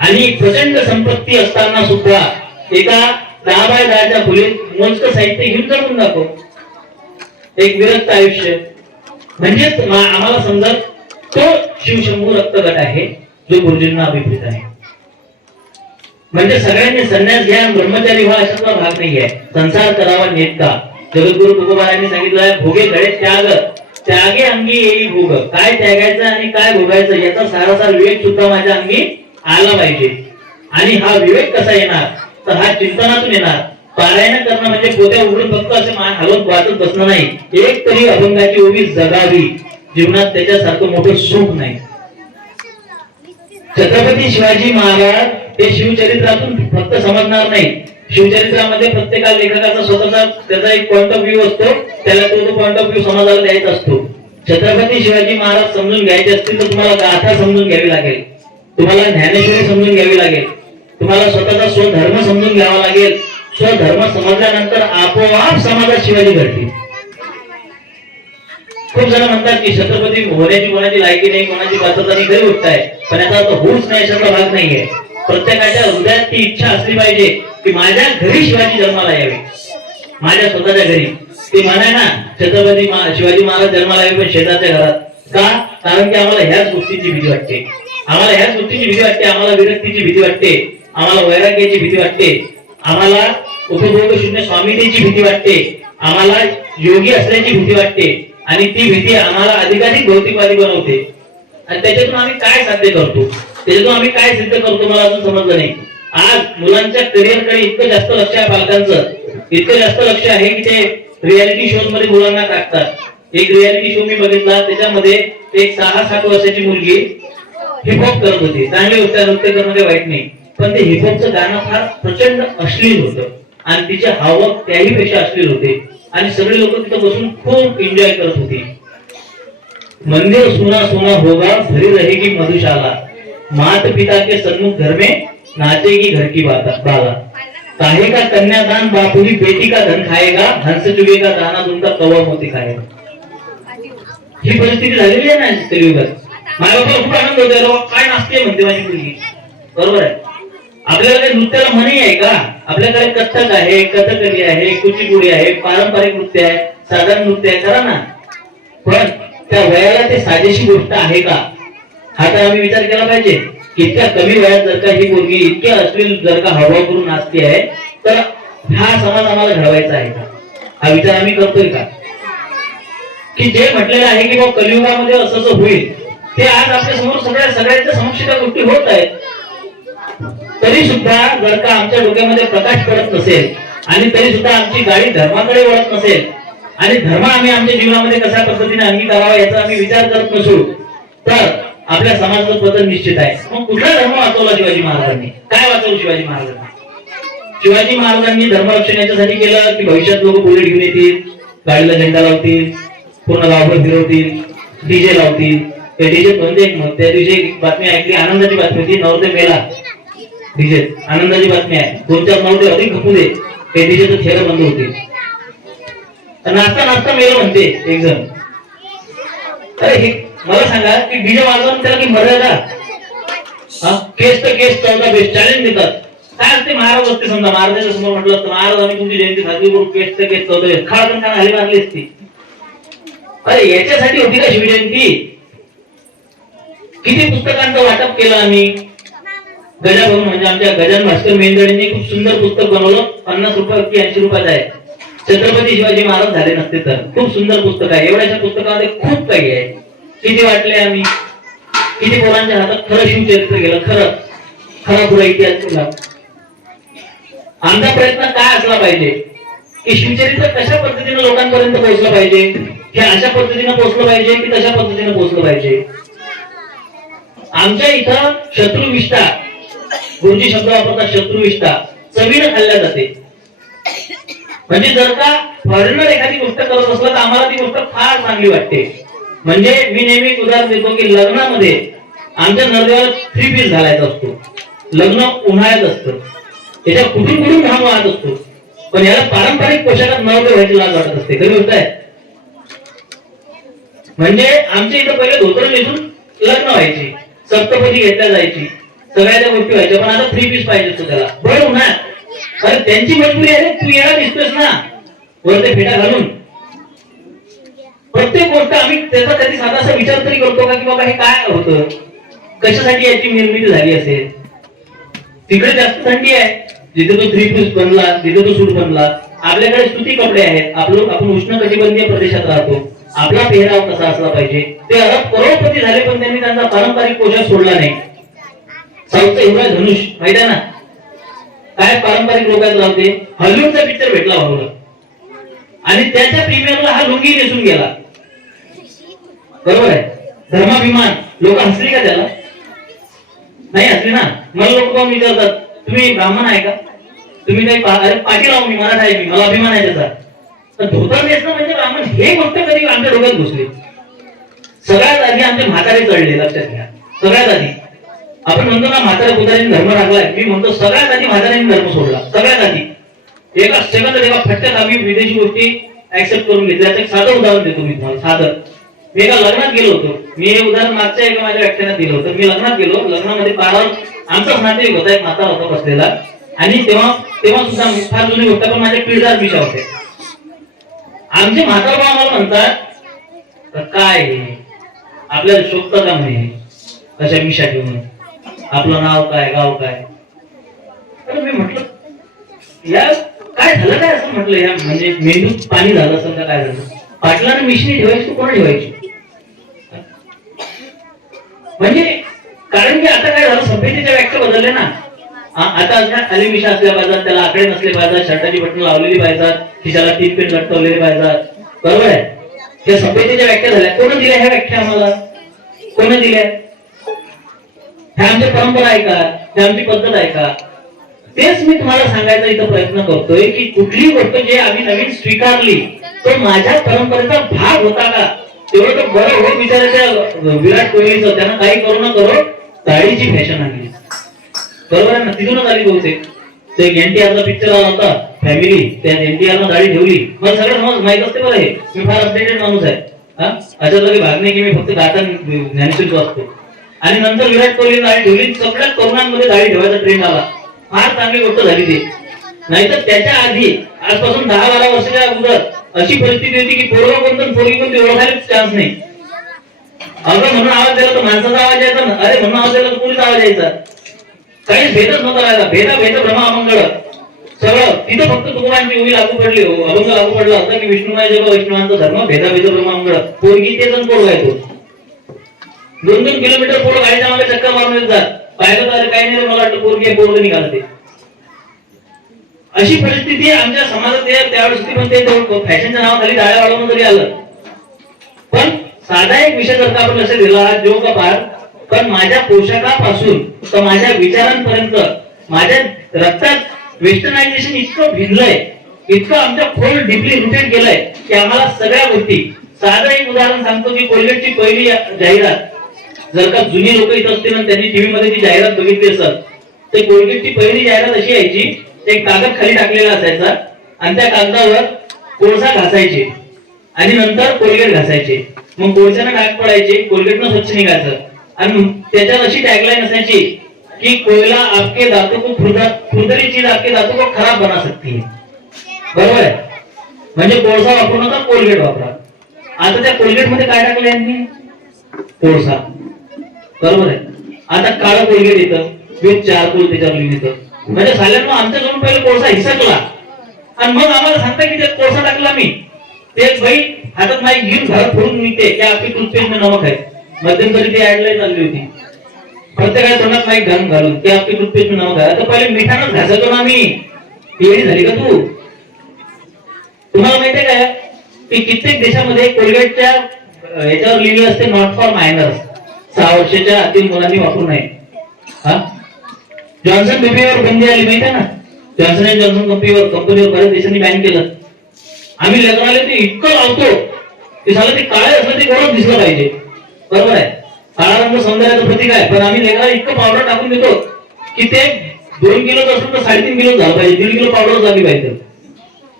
आणि प्रचंड संपत्ती असताना सुद्धा एका 10 बाय 10च्या खोलीत मोजकं साहित्य घेऊन जगून दाखव, एक विरक्त आयुष्य. म्हणजेच आम्हाला समजत तो शिवशंभू रक्तगट आहे जो गुरुजींना अभिप्रेत आहे. म्हणजे सगळ्यांनी संन्यास घ्या, ब्रह्मचारी व्हा अशातला भाग नाहीये. संसार करावा नेटका. जगद्गुरु तुकोबारायांनी सांगितलं, भोगे गळे त्याग, त्यागे अंगी येई भोग. काय त्यागायचं आणि काय भोगायचं याचा सारासार विवेक सुद्धा माझ्या अंगी आला पाहिजे. आणि हा विवेक कसा येणार, तर हा चिंतनातून येणार. पारायण करणं म्हणजे पोत्या उघडून फक्त असे मान हलवून वाचत बसणं नाही, एक तरी अभंगाची ओवी जगावी. जीवनात त्याच्यासारखं मोठं सुख नाही. छत्रपती शिवाजी महाराज हे शिवचरित्रातून फक्त समजणार नाही. शिवचरित्रामध्ये प्रत्येका लेखकाचा स्वतःचा त्याचा एक पॉइंट ऑफ व्ह्यू असतो, त्याला तो पॉइंट ऑफ व्ह्यू समाजाला द्यायचा असतो. छत्रपती शिवाजी महाराज समजून घ्यायचे असतील तर तुम्हाला गाथा समजून घ्यावी लागेल, तुम्हाला ज्ञानेश्वरी समजून घ्यावी लागेल, तुम्हाला स्वतःचा स्वधर्म समजून घ्यावा लागेल. स्वधर्म समजल्यानंतर आपोआप समाजात शिवाजी घडतील. खूप जण म्हणतात की छत्रपती होण्याची कोणाची लायकी नाही, कोणाची पात्रता नाही, खरी गोष्ट आहे. पण याचा अर्थ होऊच नाही अशातला भाग नाहीये. प्रत्येकाच्या हृदयात ती इच्छा असली पाहिजे की माझ्या घरी शिवाजी जन्माला यावे, माझ्या स्वतःच्या घरी. ते म्हणाय ना, छत्रपती शिवाजी महाराज जन्माला यावे पण शेजारच्या घरात. का? कारण की आम्हाला ह्याच गोष्टीची भीती वाटते, आम्हाला ह्याच गोष्टीची भीती वाटते, आम्हाला विरक्तीची भीती वाटते, आम्हाला वैराग्याची भीती वाटते, आम्हाला उपभोग शून्य स्वामीतेची भीती वाटते, आम्हाला योगी असल्याची भीती वाटते. आणि ती भीती आम्हाला अधिकाधिक भौतिकवादी बनवते. आणि त्याच्यातून आम्ही काय साध्य करतो, त्याच्यातून आम्ही काय सिद्ध करतो, मला अजून समजलं नाही. आज मुलांच्या करिअरकडे इतकं जास्त लक्ष आहे पालकांचं, इतकं जास्त लक्ष आहे की ते रियालिटी शोज मध्ये मुलांना टाकतात. एक रियालिटी शो मी बघितला, त्याच्यामध्ये एक 6-7 वर्षाची मुलगी हिपहॉप करत होती. चांगली गोष्ट, नृत्य करणं काही वाईट नाही, पण ते हिपहॉपचं गाणं फार प्रचंड अश्लील होतं आणि तिचे हावभाव त्याही पेक्षा अश्लील होते. आणि सगळे लोक तिथं बसून खूप एन्जॉय करत होते. मंदिर सुना सुना होगा, भरी रहेगी मधुशाला, मात पिता के सन्मुख घर में नाचेगी घर की बाला, काहे का कन्यादान बापुरी बेटी का धन खाएगा, हंस चुगेगा दाना तुमका कवा मोती खाएगा. ही परिस्थिती झालेली आहे ना कलियुगात. माझ्या बापाला खूप आनंद होतो, काय नाचते म्हणते माझी मुलगी. बरोबर आहे. आपल्याकडे नृत्याला म्हणी आहे का? आपल्याकडे कथ्थक आहे, कथकली आहे, कुचिपुडी आहे, पारंपरिक नृत्य आहे, साधारण नृत्य आहे, करा ना. पण त्या वयाला ते साजेशी गोष्ट आहे का, हा तर आम्ही विचार केला पाहिजे. इतक्या कमी वयात जर का ही मुलगी इतक्या अश्लील जर का हवा करून नाचते आहे, तर हा समाज आम्हाला घडवायचा आहे का, हा विचार आम्ही करतोय का? की जे म्हटलेलं आहे की बाबा कलियुगामध्ये असं होईल, ते आज आपल्या समोर सगळ्यांच्या समक्ष त्या गोष्टी होत आहेत. तरी सुद्धा जर का आमच्या डोक्यामध्ये प्रकाश पडत नसेल आणि तरी सुद्धा आमची गाडी धर्माकडे वळत नसेल आणि धर्म आम्ही आमच्या जीवनामध्ये कशा पद्धतीने अंगीकारावा याचा आम्ही विचार करत नसू, तर आपल्या समाजाचं पतन निश्चित आहे. मग कुठला धर्म वाचवला शिवाजी महाराजांनी? काय वाचवलं शिवाजी महाराजांनी? शिवाजी महाराजांनी धर्मरक्षण याच्यासाठी केलं की भविष्यात लोक बुलेट घेऊन येतील, गाडीला झेंडा लावतील, पूर्ण गावभर फिरवतील, डीजे लावतील. त्या डीजे म्हणजे त्या दिवशी बातमी ऐकली, आनंदाची बातमी होती, नवरदेव मेला. डीजे आनंदाची बातमी आहे, 2-4 नवरदेव अधिक खपू दे, ते डीजेचं थेर बंद होते. नाचता नाचता मेलं म्हणते एक जण. अरे हे मला सांगा की डीजे वाजवून त्याला की मर्यादा? केस तर केस 14 बेस चॅलेंज देतात. काय असते महाराज असते, समजा महाराजांच्या समोर म्हटलं असतं, महाराज आम्ही तुमची जयंती साजरी करू, केस तर केस 14 बेस खा पण खाली मारली असती. अरे याच्यासाठी होती का शिवजयंती? किती पुस्तकांचं वाटप केलं आम्ही. गजाभरून म्हणजे आमच्या गजान भास्कर मेंदळेंनी खूप सुंदर पुस्तक बनवलं, 50 रुपये की 80 रुपयाचं आहे. छत्रपती शिवाजी महाराज झाले नसते तर. खूप सुंदर पुस्तक आहे. एवढ्याच्या पुस्तकामध्ये खूप काही आहे. किती वाटले आम्ही, किती पोरांच्या हातात खरं शिवचरित्र गेलं, खरं खरा पुरा इतिहास केला. आमचा प्रयत्न काय असला पाहिजे की शिवचरित्र कशा पद्धतीने लोकांपर्यंत पोहोचलं पाहिजे, हे अशा पद्धतीने पोहोचलं पाहिजे की तशा पद्धतीने पोहोचलं पाहिजे. आमच्या इथं शत्रुविष्ठा, गुरुजी शब्द वापरतात शत्रुविष्ठा, चवीनं खाल्ल्या जाते. म्हणजे जर का फॉरेनर एखादी गोष्ट करत असला तर आम्हाला ती गोष्ट फार चांगली वाटते. म्हणजे मी नेहमी उदाहरण देतो की लग्नामध्ये आमच्या नरदेवाला 3 पीस घालायचा असतो. लग्न उन्हाळ्यात असतं, त्याच्या कुठून कुठून घाम वाहत असतो, पण याला पारंपरिक पोशाखात नवरदेव व्हायची लाज वाटत असते. खरी गोष्ट आहे. म्हणजे आमच्या इथं पहिले धोतर नेसून लग्न व्हायची, सप्तपदी घेतल्या जायची, सगळ्या त्या गोष्टी व्हायच्या. पण आता 3 पीस पाहिजे असतो त्याला. बरं उन्हाळ्यात अरे त्यांची मजबुरी आहे, तू याला दिसतोस ना वर ते फेटा घालून. प्रत्येक गोष्ट आम्ही त्याचा कधी साधासा विचार तरी करतो का की बाबा हे काय होतं, कशासाठी याची निर्मिती झाली असेल. तिकडे जास्त थंडी आहे, जिथे तो 3 पीस बनला, जिथे तो सूट बनला. आपल्याकडे सुती कपडे आहेत, आपण उष्ण कटिबंधीय प्रदेशात राहतो. आपला पेहराव कसा असला पाहिजे. ते अरब करोडपती झाले पण त्यांनी त्यांचा पारंपरिक पोशाख सोडला नाही. साऊथचा हिरवा धनुष माहिती आहे ना, काय पारंपरिक लोकांत राहते. हॉलिवूडचा पिक्चर भेटला भाऊला आणि त्याच्या प्रीमियरला हा लुंगी नेसून गेला. बरोबर आहे. धर्माभिमान, लोक हसली का त्याला? नाही हसली ना. मला लोक पाहून विचारतात तुम्ही ब्राह्मण आहे का, तुम्ही काही अरे पाटील आहो मी, मराठा आहे मी, मला अभिमान आहे त्याचा. तर धोतर नेसणं म्हणजे ब्राह्मण हे गोष्ट कधी आमच्या डोक्यात घुसली. सगळ्यात आधी आमचे म्हातारे चढले, लक्षात घ्या. सगळ्यात आधी आपण म्हणतो ना म्हातारे पुताऱ्यांनी धर्म राखलाय, मी म्हणतो सगळ्यात आधी म्हाताऱ्यांनी धर्म सोडला. सगळ्यात आधी एका सेकंद एका फटक्यात आम्ही विदेशी गोष्टी ऍक्सेप्ट करून घेतल्या. एक साधं उदाहरण देतो मी तुम्हाला. साधं, मी एका लग्नात गेलो होतो. मी हे उदाहरण मागच्या एका माझ्या व्याख्यानात दिलं होतं. मी लग्नात गेलो, लग्नामध्ये पारावर आमचाच नातेवाईक होता, एक म्हातारा होता बसलेला. आणि तेव्हा सुद्धा फार जुनी गोष्ट, पण माझ्या पिढीदार मिशा होते. आमचे म्हातारा आम्हाला म्हणतात काय आपल्याला शोभतं का म्हणे अशा मिशा घेऊन, आपलं नाव काय, गाव काय. तर मी म्हटलं या काय झालं काय असं म्हटलं, या म्हणजे मेंदूत पाणी झालं असं का काय झालं. पाटलाने मिशनी ठेवायची तू कोण ठेवायची. म्हणजे कारण की आता काय झालं, सभ्यतेच्या व्याख्या बदलल्या ना. आता खाली मिशा असल्या पाहिजेत, त्याला आकडे नसले पाहिजेत, शर्टाची बटन लावलेली पाहिजेत, खिशाला 3 पेन लटकवलेले पाहिजेत. बरोबर आहे. त्या सभ्यतेच्या व्याख्या झाल्या. कोण दिल्या ह्या व्याख्या आम्हाला, कोण दिल्या? ह्या आमची परंपरा आहे का, ह्या आमची पद्धत आहे का? तेच मी तुम्हाला सांगायचा इथं प्रयत्न करतोय की कुठली गोष्ट जे आम्ही नवीन स्वीकारली तो माझ्या परंपरेचा भाग होता का. तेवढं तर बरं होत विचारायचं विराट कोहलीचं, त्यानं काही करू न करो दाढीची फॅशन आणली. बरोबर आहे ना, तिथूनच आली बहुतेक. ते एनटीआरचा पिक्चर आला होता फॅमिली, त्या एनटीआरनं दाढी ठेवली. मला सगळं समज माहित असते बरं, हे मी फार अपडेटेड माणूस आहे. अशातला काही भाग नाही की मी फक्त गाता ज्ञानेश्वरी वाचतो. आणि नंतर विराट कोहली दाढी ठेवली, सगळ्या तरुणांमध्ये दाढी ठेवायचा ट्रेंड आला. फार चांगली गोष्ट झाली ती. नाहीतर त्याच्या आधी आजपासून 10-12 वर्षाच्या अगोदर अशी परिस्थिती होती की पोरगा कोणतं पोरगी कोणती ओळखायलाच चान्स नाही. अगं म्हणून आवाज दिला तर माणसाचा आवाज यायचा ना, अरे म्हणून आवाज दिला तर पोलीस आवाज यायचा. काहीच भेदच नव्हता राहिला. भेद ब्रह्मा अमंगळ सगळं तिथं. फक्त तुकोबांची उभी लागू पडली, अभंग लागू पडला होता की विष्णुमय जग वैष्णवांचा धर्म, भेद ब्रह्मा अमंगळ. पोरगी तेच पोरगा येतो. 2-2 किलोमीटर पोरं गाडीच्या मागे चक्कर मारून येत जात. पाहिलं तर काही नाही, मला वाटतं पोरगी पोरग निघालं ते. अशी परिस्थिती आमच्या समाजात त्यावेळेस होती. पण ते फॅशनच्या नावाखाली डाळ्या वाढवणं जरी आलं, पण साधा एक विषय जर का आपण लक्ष दिला जो का पार, पण माझ्या पोशाखापासून तर माझ्या विचारांपर्यंत माझ्या रक्तात वेस्टर्नायझेशन इतकं भिनलंय, इतकं आमच्या खोल डीपली रुटेड गेलंय की आम्हाला सगळ्या गोष्टी. साधं एक उदाहरण सांगतो की कोलगेटची पहिली जाहिरात, जर का जुनी लोक इथं असतील आणि त्यांनी टीव्ही मध्ये ती जाहिरात बघितली असत, तर कोलगेटची पहिली जाहिरात अशी यायची, एक कागद खाली टाकलेला असायचा आणि त्या कागदावर कोळसा घासायचे आणि नंतर कोलगेट घासायचे. मग कोळशाने डाग पडायचे, कोलगेटनं स्वच्छ निघायचं. आणि त्याच्यात अशी टॅगलाईन असायची की कोयला आपके दांतों को खुरदरी चीज आपके दांतों को खराब बना सकती है. बरोबर आहे. म्हणजे कोळसा वापरू नका, कोलगेट वापरा. आता त्या कोलगेट मध्ये काय टाकलं यांनी? कोळसा. बरोबर आहे. आता काळं कोलगेट येतं विथ चारकोल त्याच्यावर लिहिलं येतं. म्हणजे साल्यांना आमच्या जवळ पहिले कोळसा हिसकला आणि मग आम्हाला सांगता की त्यात कोळसा टाकला मी. ते बाई हातात माईक घेऊन घरात फोडून निघते की आपली टूथपेस्ट में नमक आहे. मध्यंतरी ती ऍड चालली होती, प्रत्येकाला तोंडात माईक घालून की आपली टूथपेस्ट में नमक आहे. आता पहिले मिठानच घासायचो ना आम्ही. एवढी झाली का तू? तुम्हाला माहितीये का की कित्येक देशामध्ये कोलगेटच्या याच्यावर लिहिलेलं असते नॉट फॉर मायनर्स, 6 वर्षाच्या आतील मुलांनी वापरू नये. जॉन्सन बेबीवर बंदी आली माहिती आहे ना. जॉन्सन अँड जॉन्सन कंपनीवर बऱ्याच देशांनी बॅन केलं. आम्ही लेकराला ते इतकं लावतो की झालं ते काळे असलं ते गोरच दिसलं पाहिजे. बरोबर आहे, काळा रंग सौंदर्याचं प्रतीक आहे. पण आम्ही लेकराला इतकं पावडर टाकून देतो की ते 2 किलोचं असेल तर 3.5 किलो झालं पाहिजे, 1.5 किलो पावडर झाली पाहिजे.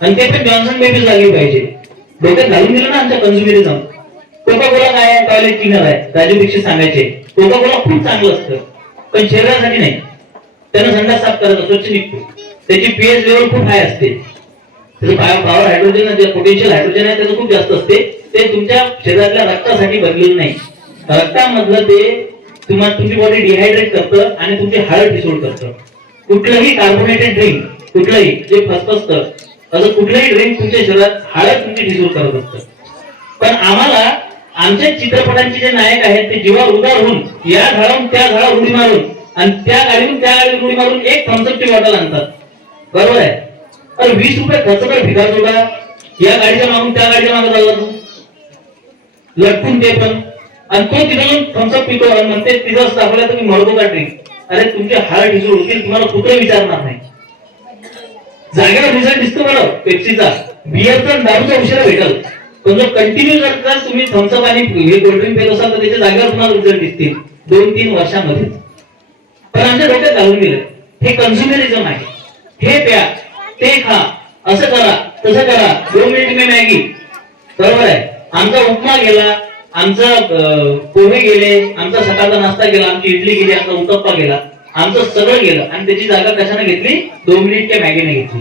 आणि ते पण जॉन्सन बेबी झाली पाहिजे. डोक्यात घालून दिलं ना आमच्या कन्झ्युमरिझम. कोका कोला काय आहे? टॉयलेट क्लीनर आहे. राजू दीक्षित सांगायचे कोका कोला खूप चांगलं असतं पण शरीरासाठी नाही. त्यानं संडास साफ करायचा, स्वच्छ निघतो. त्याची पीएच लेवल खूप हाय असते. त्याचं पॉवर हायड्रोजन जे पोटेन्शियल हायड्रोजन आहे त्याचं खूप जास्त असते. ते तुमच्या शरीरातल्या रक्तासाठी बनलेलं नाही. रक्तामधलं ते तुमची बॉडी डिहायड्रेट करतं आणि तुमची हाडं ठिसूळ करतं. कुठलंही कार्बोनेटेड ड्रिंक, कुठलंही जे फसफसतं असं कुठलंही ड्रिंक तुमच्या शरीरात हाडं तुमची ठिसूळ करत असतं. पण आम्हाला आमच्या चित्रपटांचे जे नायक आहेत ते जीवावर उदार होऊन या झाडावरून त्या झाडावर उडी मारून आणि त्या गाडीवरून उडी मारून एक थम्सअपची बॉटल आणतात. बरोबर आहे, तर 20 रुपये खर्च कर भिकार तुला. या गाडीच्या मागून त्या गाडीच्या मागे चालला तू लटकून ते पण. आणि तो तिथं जाऊन थम्सअप पितो आणि म्हणते तिथं दाखवला तुम्ही मरतो का ड्रिंक. अरे तुमचे हाड ठिसूळ होतील, तुम्हाला कुठे विचारणार नाही. जागेवर रिझल्ट दिसतो बरं पेप्सीचा, बिअरचा दारूचा उशिरा भेटल. पण जर कंटिन्यू जर तुम्ही थम्सअप आणि हे कोल्ड्रिंक पेत असाल तर त्याच्या जागेवर तुम्हाला रिझल्ट दिसतील 2-3 वर्षामध्ये. पण आमच्या डोक्यात घालून गेलं हे कन्झ्युमरिझम आहे. हे प्या, ते खा, असं करा, तसं करा, 2 मिनिट में मॅगी. बरोबर आहे, आमचा उपमा गेला, आमचा पोहे गेले, आमचा सकाळचा नाश्ता गेला, आमची इडली गेली, आमचा उत्तप्पा गेला, आमचं सगळं गेलं. आणि त्याची जागा कशाने घेतली? 2 मिनिट त्या मॅगीने घेतली.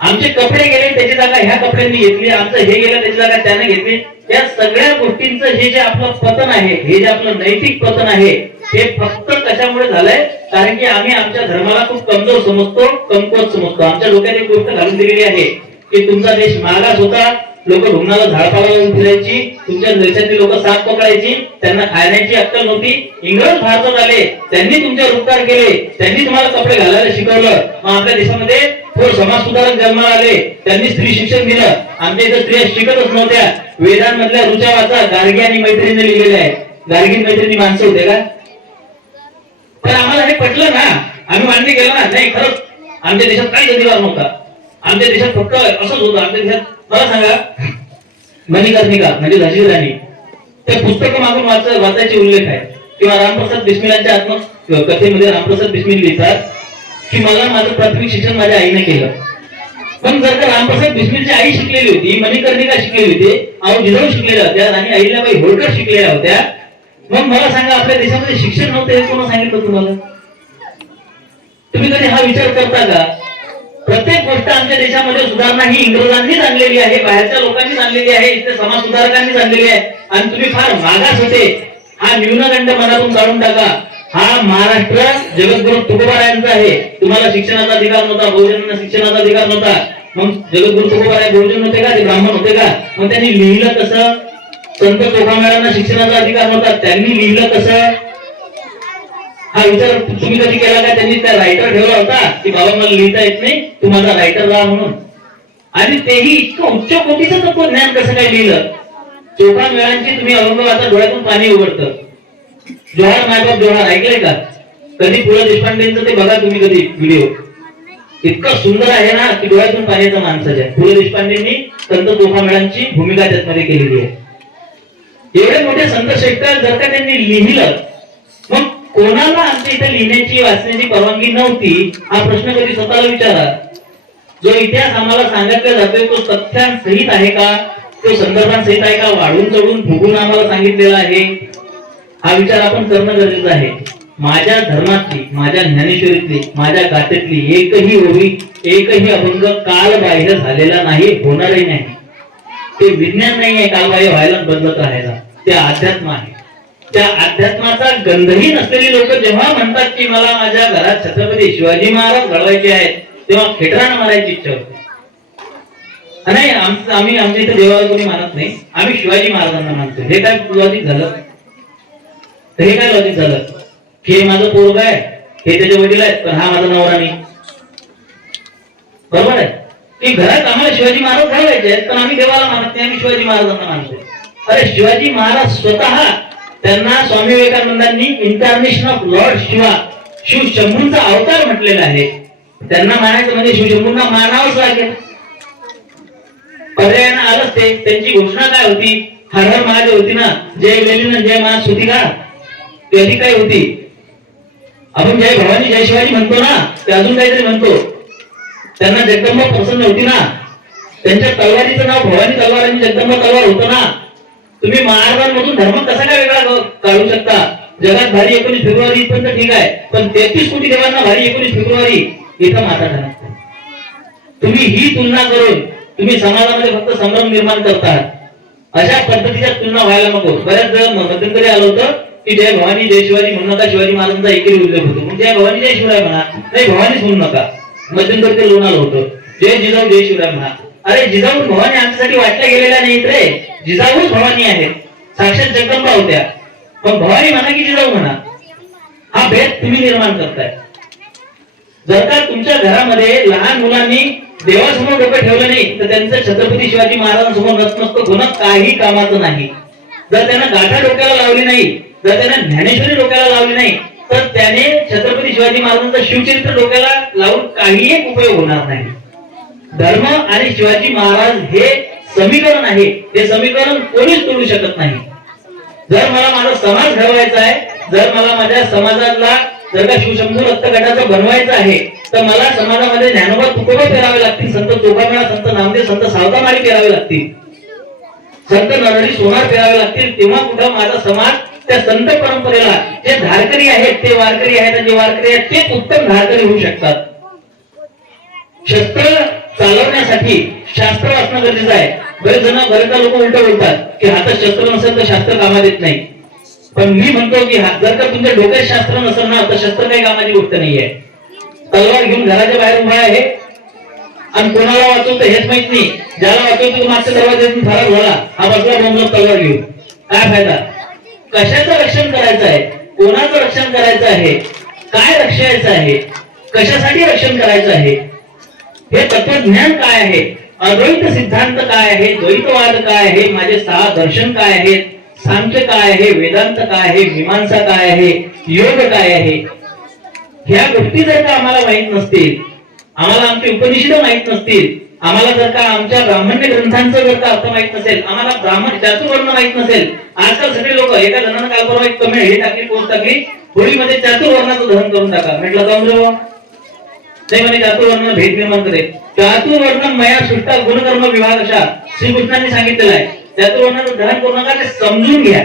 आमचे कपडे गेले त्याची जागा ह्या कपड्यांनी घेतली, आमचं हे गेलं त्याची जागा त्याने घेतली. या सगळ्या गोष्टींचं हे जे आपलं पतन आहे, हे जे आपलं नैतिक पतन आहे, हे फक्त कशामुळे झालंय? कारण की आम्ही आमच्या धर्माला खूप कमजोर समजतो, कमकुवत समजतो. आमच्या डोक्यात एक गोष्ट घालून दिलेली आहे की तुमचा देश मागास होता, लोक ढुंगणाला झाडपाला लावून फिरायची, तुमच्या देशातली लोक साप पकडायची, त्यांना खाण्याची अक्कल नव्हती. इंग्रज भारतात आले, त्यांनी तुमच्यावर उपकार केले, त्यांनी तुम्हाला कपडे घालायला शिकवलं. मग आपल्या देशामध्ये थोर समाज सुधारक जन्माला आले, त्यांनी स्त्री शिक्षण दिलं. आमच्या इथं स्त्रिया शिकतच नव्हत्या. वेदांमधल्या ऋचा वाचा, गार्गी आणि मैत्रिणीने लिहिलेले आहे. गार्गी मैत्रिणी माणसं होते का? पण आम्हाला हे पटलं ना, आम्ही मान्य केलं ना, नाही खरंच आमच्या देशात काही अधिकार नव्हता. आमच्या देशात फक्त असंच होतं. आमच्या देशात मला सांगा, मणिकर्णिका म्हणजे झाशी राणी, त्या पुस्तक मागून वाचायचे उल्लेख आहे. किंवा रामप्रसाद बिस्मिलांच्या आत्मकथेमध्ये रामप्रसाद बिस्मिल लिहितात की मला माझं प्राथमिक शिक्षण माझ्या आईने केलं. पण जर का रामप्रसाद बिस्मिलची आई शिकलेली होती, मणिकर्णिका शिकलेली होती, आऊ जिजाऊ शिकलेल्या होत्या, राणी अहिल्याबाई होळकर शिकलेल्या होत्या, मग मला सांगा आपल्या देशामध्ये शिक्षण नव्हतं हे कोण सांगितलं तुम्हाला? तुम्ही कधी हा विचार करता का? प्रत्येक गोष्ट आमच्या देशामध्ये सुधारणा ही इंग्रजांनीच आणलेली आहे, बाहेरच्या लोकांनीच आणलेली आहे, इथे समाज सुधारकांनीच आणलेली आहे. आणि तुम्ही फार मागास होते. हा न्यूनगंड मनातून काढून टाका. हा महाराष्ट्र जगद्गुरु तुकोबारायांचा आहे. तुम्हाला शिक्षणाचा अधिकार नव्हता, बहुजनांना शिक्षणाचा अधिकार नव्हता. मग जगद्गुरु तुकोबाराय बहुजन होते का? ते ब्राह्मण होते का? मग त्यांनी लिहिलं कसं? संत चोखामेळांना शिक्षणाचा अधिकार नव्हता, त्यांनी लिहिलं कसं? हा विचार तुम्ही कधी केला का? त्यांनी त्या रायटर ठेवला होता की बाबा मला लिहिता येत नाही, तू माझा रायटर राहा म्हणून. आणि तेही इतकं उच्च कोटीचं तत्वज्ञान कसं काय लिहिलं? चोखामेळांची तुम्ही औरंगाबादच्या डोळ्यातून पाणी उघडतं. जोहार मायबाप जोहार ऐकलंय का? कधी पु ल देशपांडेंचं ते बघा तुम्ही कधी व्हिडिओ, इतकं सुंदर आहे ना की डोळ्यातून पाण्याचं माणसाच्या. पु ल देशपांडेंनी संत चोखामेळांची भूमिका त्यामध्ये केलेली आहे. एवढे मोठे संत श्रेष्ठ जर का त्यांनी लिहिलं, मग कोणाला आमच्या इथे लिहिण्याची वाचण्याची परवानगी नव्हती? हा प्रश्न कधी स्वतःला विचारा. जो इतिहास आम्हाला सांगितला जातोय तो तथ्यांसहित आहे का? तो संदर्भांसहित आहे का? वाढून चढून फुगून आम्हाला सांगितलेला आहे? हा विचार आपण करणं गरजेचं आहे. माझ्या धर्मातली, माझ्या ज्ञानेश्वरीतली, माझ्या गाथेतली एकही ओवी, एकही अभंग कालबाह्य झालेला नाही, होणारही नाही. ते विज्ञान नाही आहे कालबाह्य व्हायला, बदलत राहायला. ते अध्यात्म आहे. त्या अध्यात्माचा गंधही नसलेली लोक जेव्हा म्हणतात की मला माझ्या घरात छत्रपती शिवाजी महाराज घडवायचे आहेत, तेव्हा खेटरानं मारायची इच्छा होते. नाही आम्ही आमच्या इथे देवाला कोणी मानत नाही, आम्ही शिवाजी महाराजांना मानतो. हे काय लॉजिक झालं? तर हे काय लॉजिक झालं की हे माझं पोरग आहे, हे त्याचे वडील आहेत, पण हा माझा नवरा नाही. बरोबर आहे की घरात आम्हाला शिवाजी महाराज घालवायचे आहेत, पण आम्ही देवाला मानत नाही, आम्ही शिवाजी महाराजांना मानतो. अरे शिवाजी महाराज स्वतः, त्यांना स्वामी विवेकानंदांनी इंटरनेशन ऑफ लॉर्ड शिवा, शिव शंभूंचा अवतार म्हटलेला आहे. त्यांना मानायचं म्हणजे शिव शंभूंना मानावंच लागेल. पर्यायानं आलंच ते. त्यांची घोषणा काय होती? हर हर महादेव होती ना, जय लेलिन जय महाराज होती का? त्याची काय होती? आपण जय भवानी जय शिवाजी म्हणतो ना, ते अजून काहीतरी म्हणतो. त्यांना जगदंबा प्रसन्न होती ना, त्यांच्या तलवारीचं नाव भवानी तलवार आणि जगदंबा तलवार होतं ना. तुम्ही महाराजांमधून धर्म कसा काय वेगळा काढू शकता? जगात भारी 19 फेब्रुवारी इथपर्यंत ठीक आहे, पण 33 कोटी देवांना भारी 19 फेब्रुवारी इथं माता ठरत. तुम्ही ही तुलना करून तुम्ही समाजामध्ये फक्त संभ्रम निर्माण करता. अशा पद्धतीच्या तुलना व्हायला नको. बऱ्याच वेळा मध्यंतरी आलं होतं की जय भवानी जय शिवाजी म्हणू नका, शिवाजी महाराजांचा एकही उल्लेख होतो, मग जय भवानी जय शिवराय म्हणा, नाही भवानीच म्हणू नका. मध्यंतरी ते लोण आलं होतं, जय जिजाऊ जय शिवराय म्हणा. अरे जिजाऊ भवानी आमच्यासाठी वाटल्या गेलेल्या नाहीत रे, जिजाऊच भवानी आहेत, साक्षात जगदंबा होत्या. पण भवानी म्हणा की जिजाऊ म्हणा, हा भेद तुम्ही निर्माण करताय. जर का तुमच्या घरामध्ये लहान मुलांनी देवासमोर डोकं ठेवलं नाही, तर त्यांचं छत्रपती शिवाजी महाराजांसमोर नतमस्तक होणं काही कामाचं नाही. जर त्यांना गाठा डोक्याला लावली नाही, जर त्यांना ज्ञानेश्वरी डोक्याला लावली नाही, तर त्याने छत्रपती शिवाजी महाराजांचं शिवचरित्र डोक्याला लावून काही एक उपयोग होणार नाही. धर्म आणि शिवाजी महाराज हे समीकरण आहे, हे समीकरण कोणीच तोडू शकत नाही. जर मला माझा समाज घडवायचा आहे, जर मला माझ्या समाजाला जर का शिवशंभू रक्त गटाचं बनवायचं आहे, तर मला समाजामध्ये ज्ञानोबा तुकोबा पेरावे लागतील, संत चोखामेळा, संत नामदेव, संत सावतामाळी पेरावे लागतील, संत नरहरी सोनार पेरावे लागतील. तेव्हा कुठं माझा समाज त्या संत परंपरेला जे धारकरी आहेत ते वारकरी आहेत, आणि जे वारकरी आहेत तेच उत्तम धारकरी होऊ शकतात. शस्त्र चालवण्यासाठी शास्त्र वाचणं गरजेचं आहे. बरेचदा लोक उलट बोलतात की हातात शस्त्र नसेल तर शास्त्र कामात येत नाही. पण मी म्हणतो की जर का तुमच्या डोक्यात शास्त्र नसेल ना, तर शस्त्र काही कामाची गोष्ट नाहीये. तलवार घेऊन घराच्या बाहेर उभा आहे आणि कोणाला वाचवतं हेच माहित नाही. ज्याला वाचवतो तो मागच्या दरवाज्यातून फरार झाला, हा बसला बोंबलत तलवार घेऊन. काय फायदा? कशाचं रक्षण करायचं आहे, कोणाचं रक्षण करायचं आहे, काय रक्षायचं आहे, कशासाठी रक्षण करायचं आहे, हे तत्वज्ञान काय आहे, अद्वैत सिद्धांत काय आहे, द्वैतवाद काय आहे, माझे 6 दर्शन काय आहेत, सांख्य काय आहे, वेदांत काय आहे, मीमांसा काय आहे, योग काय आहे, ह्या गोष्टी जर का आम्हाला माहित नसतील, आम्हाला आमचे उपनिषद माहित नसतील, आम्हाला जर का आमच्या ब्राह्मण्य ग्रंथांचा जर का अर्थ माहित नसेल, आम्हाला ब्राह्मण चातुर्वर्ण माहित नसेल. आजकाल सगळे लोक, एका जणांना काल परवा एक कमेंट हे टाकली, पोस्ट टाकली, होळीमध्ये चातुर्वर्णाचं दहन करून टाका. म्हटलं जाऊन रे नाही, म्हणे चातुर्वर्ण भेद निर्माण करे. चातुर्वर्ण मया सृष्टा गुणकर्म विभाग अशा श्रीकृष्णांनी सांगितलेलं आहे. चातुर्वर्णाचं दहन करू नका, ते समजून घ्या.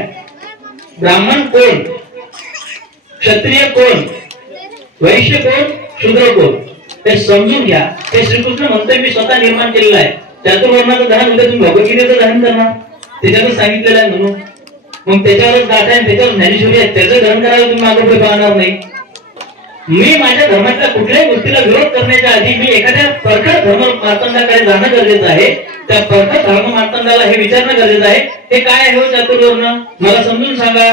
ब्राह्मण कोण, क्षत्रिय कोण, वैश्य कोण, शूद्र कोण, ते समजून घ्या. ते श्रीकृष्ण म्हणतोय मी स्वतः निर्माण केलेलं आहे. चातुर्वर्णाचं दहन उद्या तुम्ही भगवद्गीतेचं दहन करणार, त्याच्यातच सांगितलेलं आहे म्हणून. मग त्याच्यावरच गाथा आहे, त्याच्यावर ज्ञानेश्वरी आहे, त्याचं दहन करायला तुम्ही मागे पुढे पाहणार नाही. मी माझ्या धर्मातल्या कुठल्याही गोष्टीला विरोध करण्याच्या आधी मी एखाद्या परखड धर्म मार्तंडाकडे जाणं गरजेचं आहे. त्या परखड धर्म मार्तंडाला हे विचारणं गरजेचं आहे, हे काय आहे हो चातुर्वर्ण, मला समजून सांगा.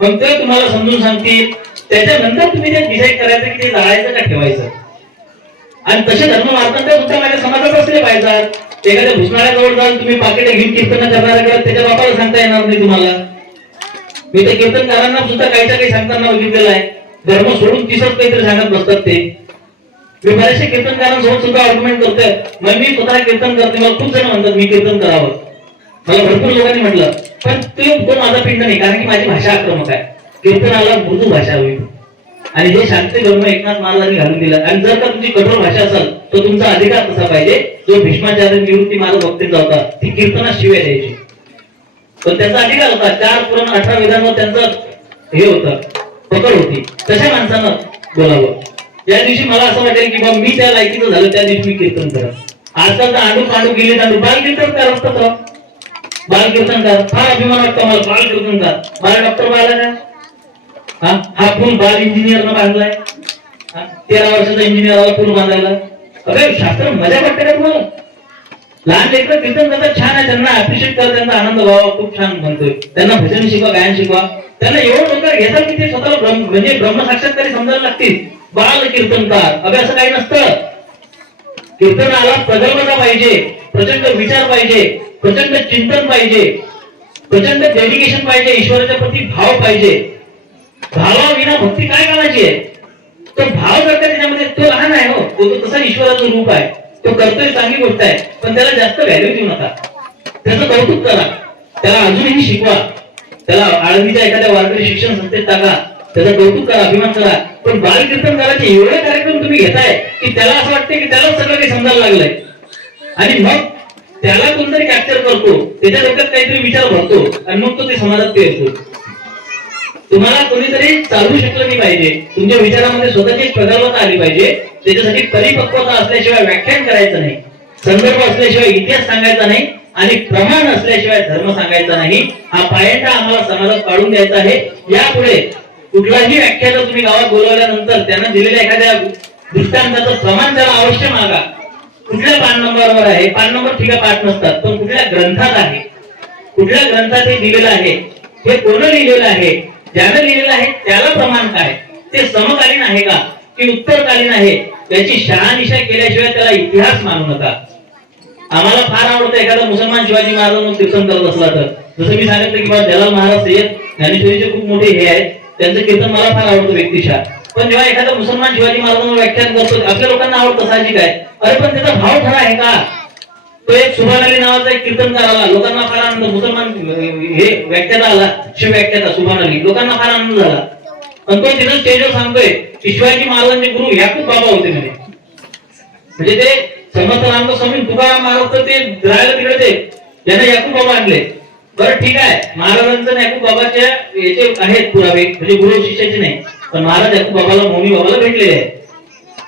मग ते तुम्हाला समजून सांगतील, त्याच्यानंतर तुम्ही ते डिसाईड करायचं की ते जाळायचं का ठेवायचं. आणि तसे धर्म मार्तंड सुद्धा माझ्या समाजात असले पाहिजेत. एखाद्या भुसनाळ्याजवळ जाऊन तुम्ही पाकिट घेऊन कीर्तन करणाऱ्या त्याच्या बापाला सांगता येणार नाही तुम्हाला. मी त्या कीर्तनकारांना सुद्धा काहीच्या काही सांगताना बघितलेलं आहे. धर्म सोडून तिसरंच काहीतरी सांगत बसतात ते. मी बऱ्याचशा कीर्तनकारांसोबत सुद्धा आर्ग्युमेंट करतोय. मग मी स्वतः कीर्तन करते, मला खूप जण म्हणतात मी कीर्तन करावं. मला भरपूर लोकांनी म्हटलं, पण तो माझा पिंड नाही, कारण की माझी भाषा आक्रमक आहे. कीर्तनाला मृदू भाषा होईल, आणि हे शांती धर्म एकनाथ महाराजांनी घालून दिला. आणि जर का तुमची कठोर भाषा असेल तर तुमचा अधिकार तसा पाहिजे जो भीष्माचार्य निवृत्ती महाराज वक्तीचा होता, ती कीर्तनात शिव्या द्यायची, पण त्यांचा अधिकार होता. 4 पुराण 18 वेदांवर त्यांचं हे होतं, पकड होती. तशा माणसानं बोलावं. ज्या दिवशी मला असं वाटेल की बाबा मी त्या लायकीचं झालं, त्या दिवशी मी कीर्तन करत. आजकाल तर आंडू पांडू गेले, आंडू बाल कीर्तनकार असतात. बाल कीर्तनकार फार अभिमान वाटतो मला. बाल कीर्तनकार, मला डॉक्टर बाला का हा पूल बाल इंजिनियर न बांधलाय. 13 वर्षाचा इंजिनियर आला पूल बांधायला. अरे शास्त्र मजा वाटते का तुम्हाला? लहान लेकरं कीर्तन करतात, छान आहे, त्यांना अप्रिशिएट करा, त्यांचा आनंद व्हावा, खूप छान म्हणतोय, त्यांना भजन शिकवा, गायन शिकवा, त्यांना एवढं डोक्यावर घेतात की ते स्वतःला म्हणजे ब्रह्मसाक्षात्कारी समजायला लागतील. बाल कीर्तनकार अगं असं काही नसतं. कीर्तनाला प्रगल्भता पाहिजे, प्रचंड विचार पाहिजे, प्रचंड चिंतन पाहिजे, प्रचंड डेडिकेशन पाहिजे, ईश्वराच्या प्रती भाव पाहिजे. भावाविना भक्ती काय कामाची आहे? तो भाव जर का त्याच्यामध्ये, तो लहान आहे हो, तो तसा ईश्वराचं रूप आहे, तो करतोय, चांगली गोष्ट आहे, पण त्याला जास्त व्हॅल्यू देऊ नका. त्याचं कौतुक करा, त्याला अजूनही शिकवा, त्याला आळंदीच्या एखाद्या वारकरी शिक्षण संस्थेत टाका, त्याचं कौतुक करा, अभिमान करा. पण बाल कीर्तन करायचे एवढे कार्यक्रम तुम्ही घेताय की त्याला असं वाटतं की त्याला सगळं काही समजायला लागलंय, आणि मग त्याला कोणतरी कॅप्चर करतो, त्याच्या डोक्यात काहीतरी विचार भरतो, आणि मग तो ते समाजात पेरतो. तुम्हाला कोणीतरी चालवू शकलं नाही पाहिजे, तुमच्या विचारामध्ये स्वतःची प्रगल्भता आली पाहिजे. त्याच्यासाठी परिपक्वता असल्याशिवाय व्याख्यान करायचं नाही, संदर्भ असल्याशिवाय इतिहास सांगायचा नाही, आणि प्रमाण असल्याशिवाय धर्म सांगायचा नाही. हा पायंडा आम्हाला समाजात काढून द्यायचा आहे. यापुढे कुठलाही व्याख्याता तुम्ही गावात बोलवल्यानंतर त्यांना दिलेल्या एखाद्या दृष्टांताचं प्रमाण त्याला अवश्य मागा. कुठल्या पान नंबरवर आहे, पान नंबर ठीक आहे, पाठ नसतात, पण कुठल्या ग्रंथात आहे, कुठल्या ग्रंथात हे दिलेलं आहे, हे कोण लिहिलेलं आहे, ज्यानं लिहिलेलं आहे त्याला प्रमाण काय, ते समकालीन आहे का की उत्तरकालीन आहे, याची शहानिशा केल्याशिवाय त्याला इतिहास मानू नका. आम्हाला फार आवडतं एखादा मुसलमान शिवाजी महाराजांवर कीर्तन करत असला तर, जसं मी सांगितलं की बाबा जलाल महाराज सय्यद ज्ञानेश्वरीचे खूप मोठे हे आहेत, त्यांचं कीर्तन मला फार आवडतं व्यक्तिशः. पण जेव्हा एखादा मुसलमान शिवाजी महाराजांवर व्याख्यान करतो, आपल्या लोकांना आवडतं साहजिक आहे, अरे पण त्याचा भाव खरा आहे का? तो एक सुभान अली नावाचा एक कीर्तनकार आला, लोकांना फार आनंद, मुसलमान हे व्याख्याता आला, शिव व्याख्याता सुभान अली, लोकांना फार आनंद झाला. पण तो तिथं स्टेजवर सांगतोय की शिवाजी महाराजांचे गुरु याकूब बाबा होते म्हणे. म्हणजे ते समर्थ रामदास स्वामी तुकाराम महाराज तर ते राहायला तिकडे ते ज्यांना याकूब बाबा आणले. बरं ठीक आहे, महाराजांचं याकूब बाबाच्या याचे आहेत पुरावे, म्हणजे गुरु शिष्याचे नाही, पण महाराज याकूब बाबाला, मौनी बाबाला भेटलेले आहे.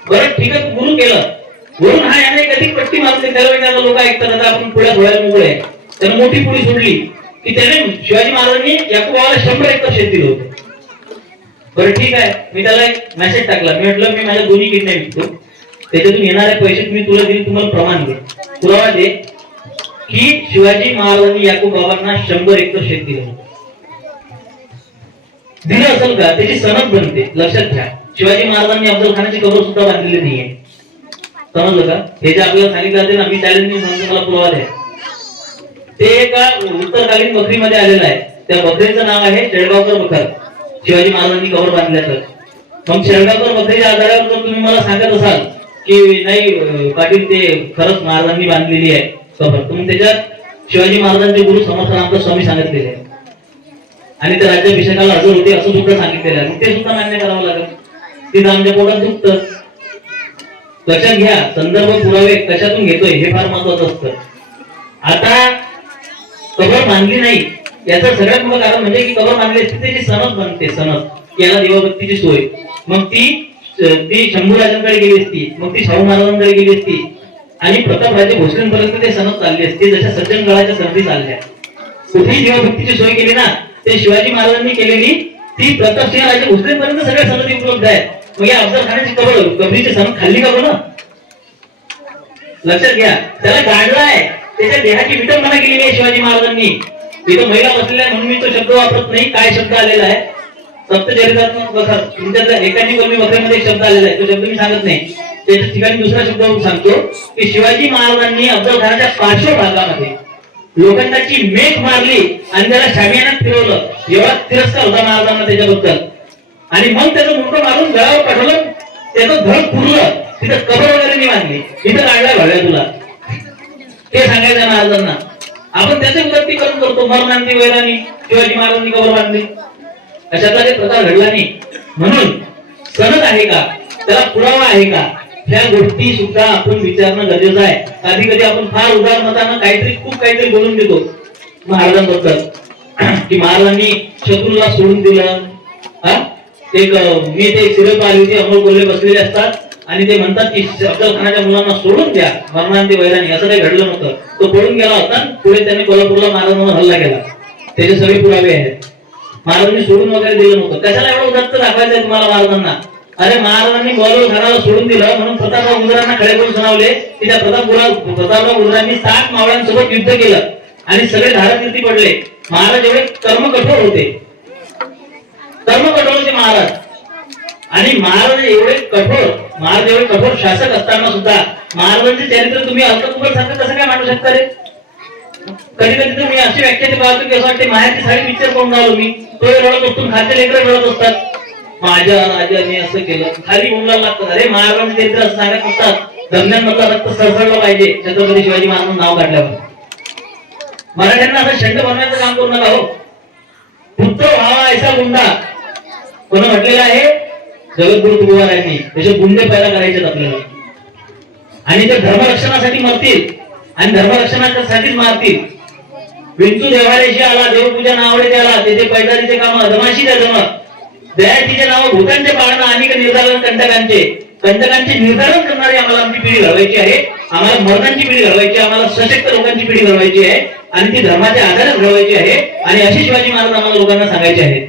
बरं ठीक आहे, तू गुरु केलं, वरून हा याने कधी पट्टी मारते, त्याला विचारलं, लोक ऐकतात, आता आपण पुढ्या थोड्या मोकळे आहे, त्यानं मोठी पुढी सोडली की त्याने शिवाजी महाराजांनी याकूब बाबाला 100 एकर शेत दिलं होतं. बरं ठीक आहे, मी त्याला एक मेसेज टाकला, मी म्हटलं मी माझ्या दोन्ही किडण्या विकतो, त्याच्यातून येणारे पैसे तुम्ही तुला दिले, तुम्हाला प्रमाण दे, पुरावा दे की शिवाजी महाराजांनी याकूब बाबांना 100 एकर शेत दिलं असेल का, त्याची सनद बनते. लक्षात घ्या, शिवाजी महाराजांनी अफजल खानाची कबर सुद्धा बांधलेली नाहीये, समजलं का? हे जे आपल्याला सांगितलं जाते ना, मी चॅलेंज सांगतो, मला पुरावा द्या. ते एका उत्तरकालीन बकरीमध्ये आलेलं आहे, त्या बकरीचं नाव आहे शेळगावकर बखर. शिवाजी महाराजांनी कबर बांधल्याचं, मग शेळगावकर बकरीच्या आधारावर जर तुम्ही मला सांगत असाल की नाही पाटील ते खरंच महाराजांनी बांधलेली आहे कबर, तुम्ही त्याच्यात शिवाजी महाराजांचे गुरु समर्थ रामदास स्वामी सांगितलेले आहे, आणि ते राज्याभिषेकाला हजर होते असं सुद्धा सांगितलेलं आहे, मग ते सुद्धा मान्य करावं लागेल. तिथं आमच्या पोटात दुखतं. लक्षात घ्या, संदर्भ पुरावे कशातून घेतोय हे फार महत्वाचं असतं. आता कबर बांधली नाही याचं सगळ्यात मोठं कारण म्हणजे की कबर बांधली असती त्याची सनद बनते, सनद, याला दिवाबत्तीची सोय, मग ती शंभूराजांकडे गेली असती, मग ती शाहू महाराजांकडे गेली असती, आणि प्रतापराजे भोसलेंपर्यंत ते सनद चालली असती, जशा सज्जनगडाच्या सनदी चालल्या. कुठेही दिवाबत्तीची सोय केली ना, ते शिवाजी महाराजांनी केलेली, ती प्रतापसिंह राजे भोसलेंपर्यंत सगळ्या सनदी उपलब्ध आहेत. मग या अफजल खानाची कबरीची सनद खाल्ली का बरं? लक्षात घ्या, त्याला गाडलाय, त्याच्या देहाची विटंबना केलेली आहे शिवाजी महाराजांनी. इथं महिला बसलेल्या म्हणून मी तो शब्द वापरत नाही, काय शब्द आलेला आहे सप्तचरित्रात्मक बखर, तुमच्यातल्या एकाची कलमी बखरीमध्ये एक शब्द आलेला आहे, तो शब्द मी सांगत नाही, त्याच्या ठिकाणी दुसरा शब्द सांगतो की शिवाजी महाराजांनी अफजल खानाच्या पार्श्वभागामध्ये लोखंडाची मेघ मारली आणि त्याला शामियानात फिरवलं. एवढा तिरस्कार होता महाराजांना त्याच्याबद्दल, आणि मग त्याचं मुंडकं मारून गळावर पाठवलं, त्याचं धड पुरलं, तिथं कबर वगैरे नाही बांधली, तिथं काढलाय भाव्या तुला, ते सांगायचं महाराजांना. आपण त्याचे उदात्तीकरण करतो, मरणांती वैराणी शिवाजी महाराजांनी कबर बांधली, अशातला काही प्रकार घडला नाही. म्हणून सनद आहे का, त्याला पुरावा आहे का, ह्या गोष्टी सुद्धा आपण विचारणं गरजेचं आहे. कधी कधी आपण फार उदार मतानं खूप काहीतरी बोलून देतो महाराजांबद्दल, की महाराजांनी शत्रूला सोडून दिलं. मी ते सिरियल पाहिली होती, अमोल कोल्हे बसलेले असतात आणि ते म्हणतात की अफजल खानाच्या मुलांना सोडून द्या, मरणांती वैराणी, असं काही घडलं नव्हतं. तो पळून गेला होता, पुढे त्यांनी कोल्हापूरला महाराजांवर हल्ला केला, त्याचे सगळे पुरावे आहेत. महाराजांनी सोडून वगैरे दिलं नव्हतं. कशाला एवढं उदात्त दाखवायचंय तुम्हाला महाराजांना? अरे महाराजांनी गोलूर घराला सोडून दिलं म्हणून प्रतापराव गुजरांना खडे करून सुनावले की त्या प्रतापराव गुजरांनी 7 मावळ्यांसोबत युद्ध केलं आणि सगळे धारातीर्थी पडले. महाराज एवढे कर्म कठोर होते महाराज. आणि महाराज एवढे कठोर शासक असताना सुद्धा महाराजांचे चरित्र तुम्ही अल्पकुबल सारखं कसं काय मांडू शकता रे? कधी कधी तुम्ही अशी व्याख्या पाहतो की असं वाटते माहेरची साडी पिक्चर करून राहिलो मी, तो रडत असतो, खाते लेकर रडत असतात, माझ्या राजाने असं केलं, खाली बोलायला लागतं. अरे महाराजांचे चरित्र असं सांगत असतात धमन्यांमधला रक्त सरसळलं पाहिजे छत्रपती शिवाजी महाराजांचं नाव काढल्यावर. मराठ्यांना असं शंड बनवायचं काम करू नका हो. पुत्र व्हावा ऐसा गुंडा कोण म्हटलेलं आहे? जगद्गुरु तुकोबारायांनी. त्याचे गुंडे पैदा करायचे आपल्याला आणि ते धर्मरक्षणासाठी मरतील आणि धर्मरक्षणासाठीच मारतील. विंचू देवाऱ्याशी आला, देवपूजा नावडे त्याला, तेथे पैदारीचे काम अधमाशी त्या जम दयातीचे नाव भूतांचे पाळणं आणि निर्धारण कंटकांचे निर्धारण करणारी आम्हाला आमची पिढी घडवायची आहे. आम्हाला मर्दांची पिढी घडवायची, आम्हाला सशक्त लोकांची पिढी घडवायची आहे आणि ती धर्माच्या आधारात घडवायची आहे. आणि अशी शिवाजी महाराज आम्हाला लोकांना सांगायचे आहेत.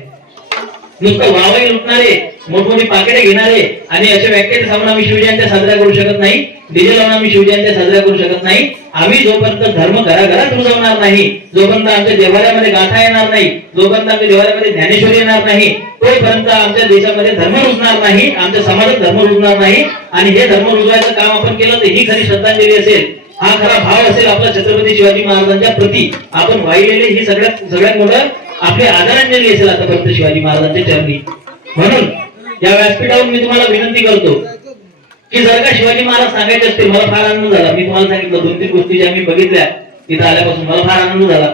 नुसतं वावही लुटणारे, मोठमोठी पाकिटे घेणारे आणि अशा व्याख्याने सांगून आम्ही शिवजयंत्या साजऱ्या करू शकत नाही, डीजे लावून आम्ही शिवजयंत्या साजऱ्या करू शकत नाही. आम्ही जोपर्यंत धर्म घराघरात रुजवणार नाही, जोपर्यंत आमच्या देवालयामध्ये गाथा येणार नाही, जोपर्यंत आमच्या देवालयामध्ये ज्ञानेश्वरी येणार नाही, तोपर्यंत आमच्या देशामध्ये धर्म रुजणार नाही, आमच्या समाजात धर्म रुजणार नाही. आणि हे धर्म रुजवायचं काम आपण केलं तर ही खरी श्रद्धांजली असेल, हा खरा भाव असेल आपला छत्रपती शिवाजी महाराजांच्या प्रती. आपण वाहिलेले ही सगळ्यात मोठं आपली आदरांजली असेल आतापर्यंत शिवाजी महाराजांच्या चरणी. म्हणून या व्यासपीठावरून मी तुम्हाला विनंती करतो की जर का शिवाजी महाराज सांगायचे असतील, मला फार आनंद झाला. मी तुम्हाला सांगितलं 2-3 गोष्टी ज्या मी बघितल्या तिथं आल्यापासून मला फार आनंद झाला.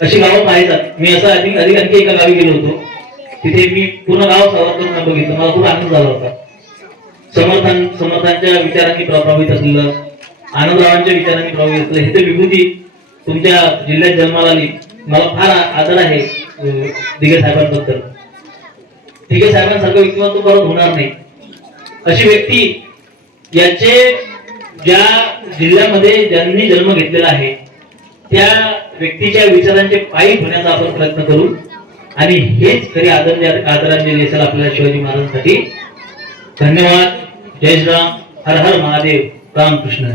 अशी गावं पाहायचात. मी असं अधिक आणखी एका गावी गेलो होतो, तिथे मी पूर्ण गाव सवार बघितलं. मला खूप आनंद झाला होता. समर्थांच्या विचारांनी प्रभावित असलेलं, आनंदरावांच्या विचारांनी प्रभावित असलेलं हे ते विभूती तुमच्या जिल्ह्यात जन्माला आली. मला फार आदर आहे दिघे साहेबांबद्दल. दिघे साहेबांसारखं व्यक्तिमत्व परत होणार नाही. अशी व्यक्ती याचे ज्या जिल्ह्यामध्ये ज्यांनी जन्म घेतलेला आहे त्या व्यक्तीच्या विचारांचे पायी होण्याचा आपण प्रयत्न करू. आणि हेच खरी आदरांजली असेल आपल्याला शिवाजी महाराजांसाठी. धन्यवाद. जय श्रीराम. हर हर महादेव. रामकृष्ण.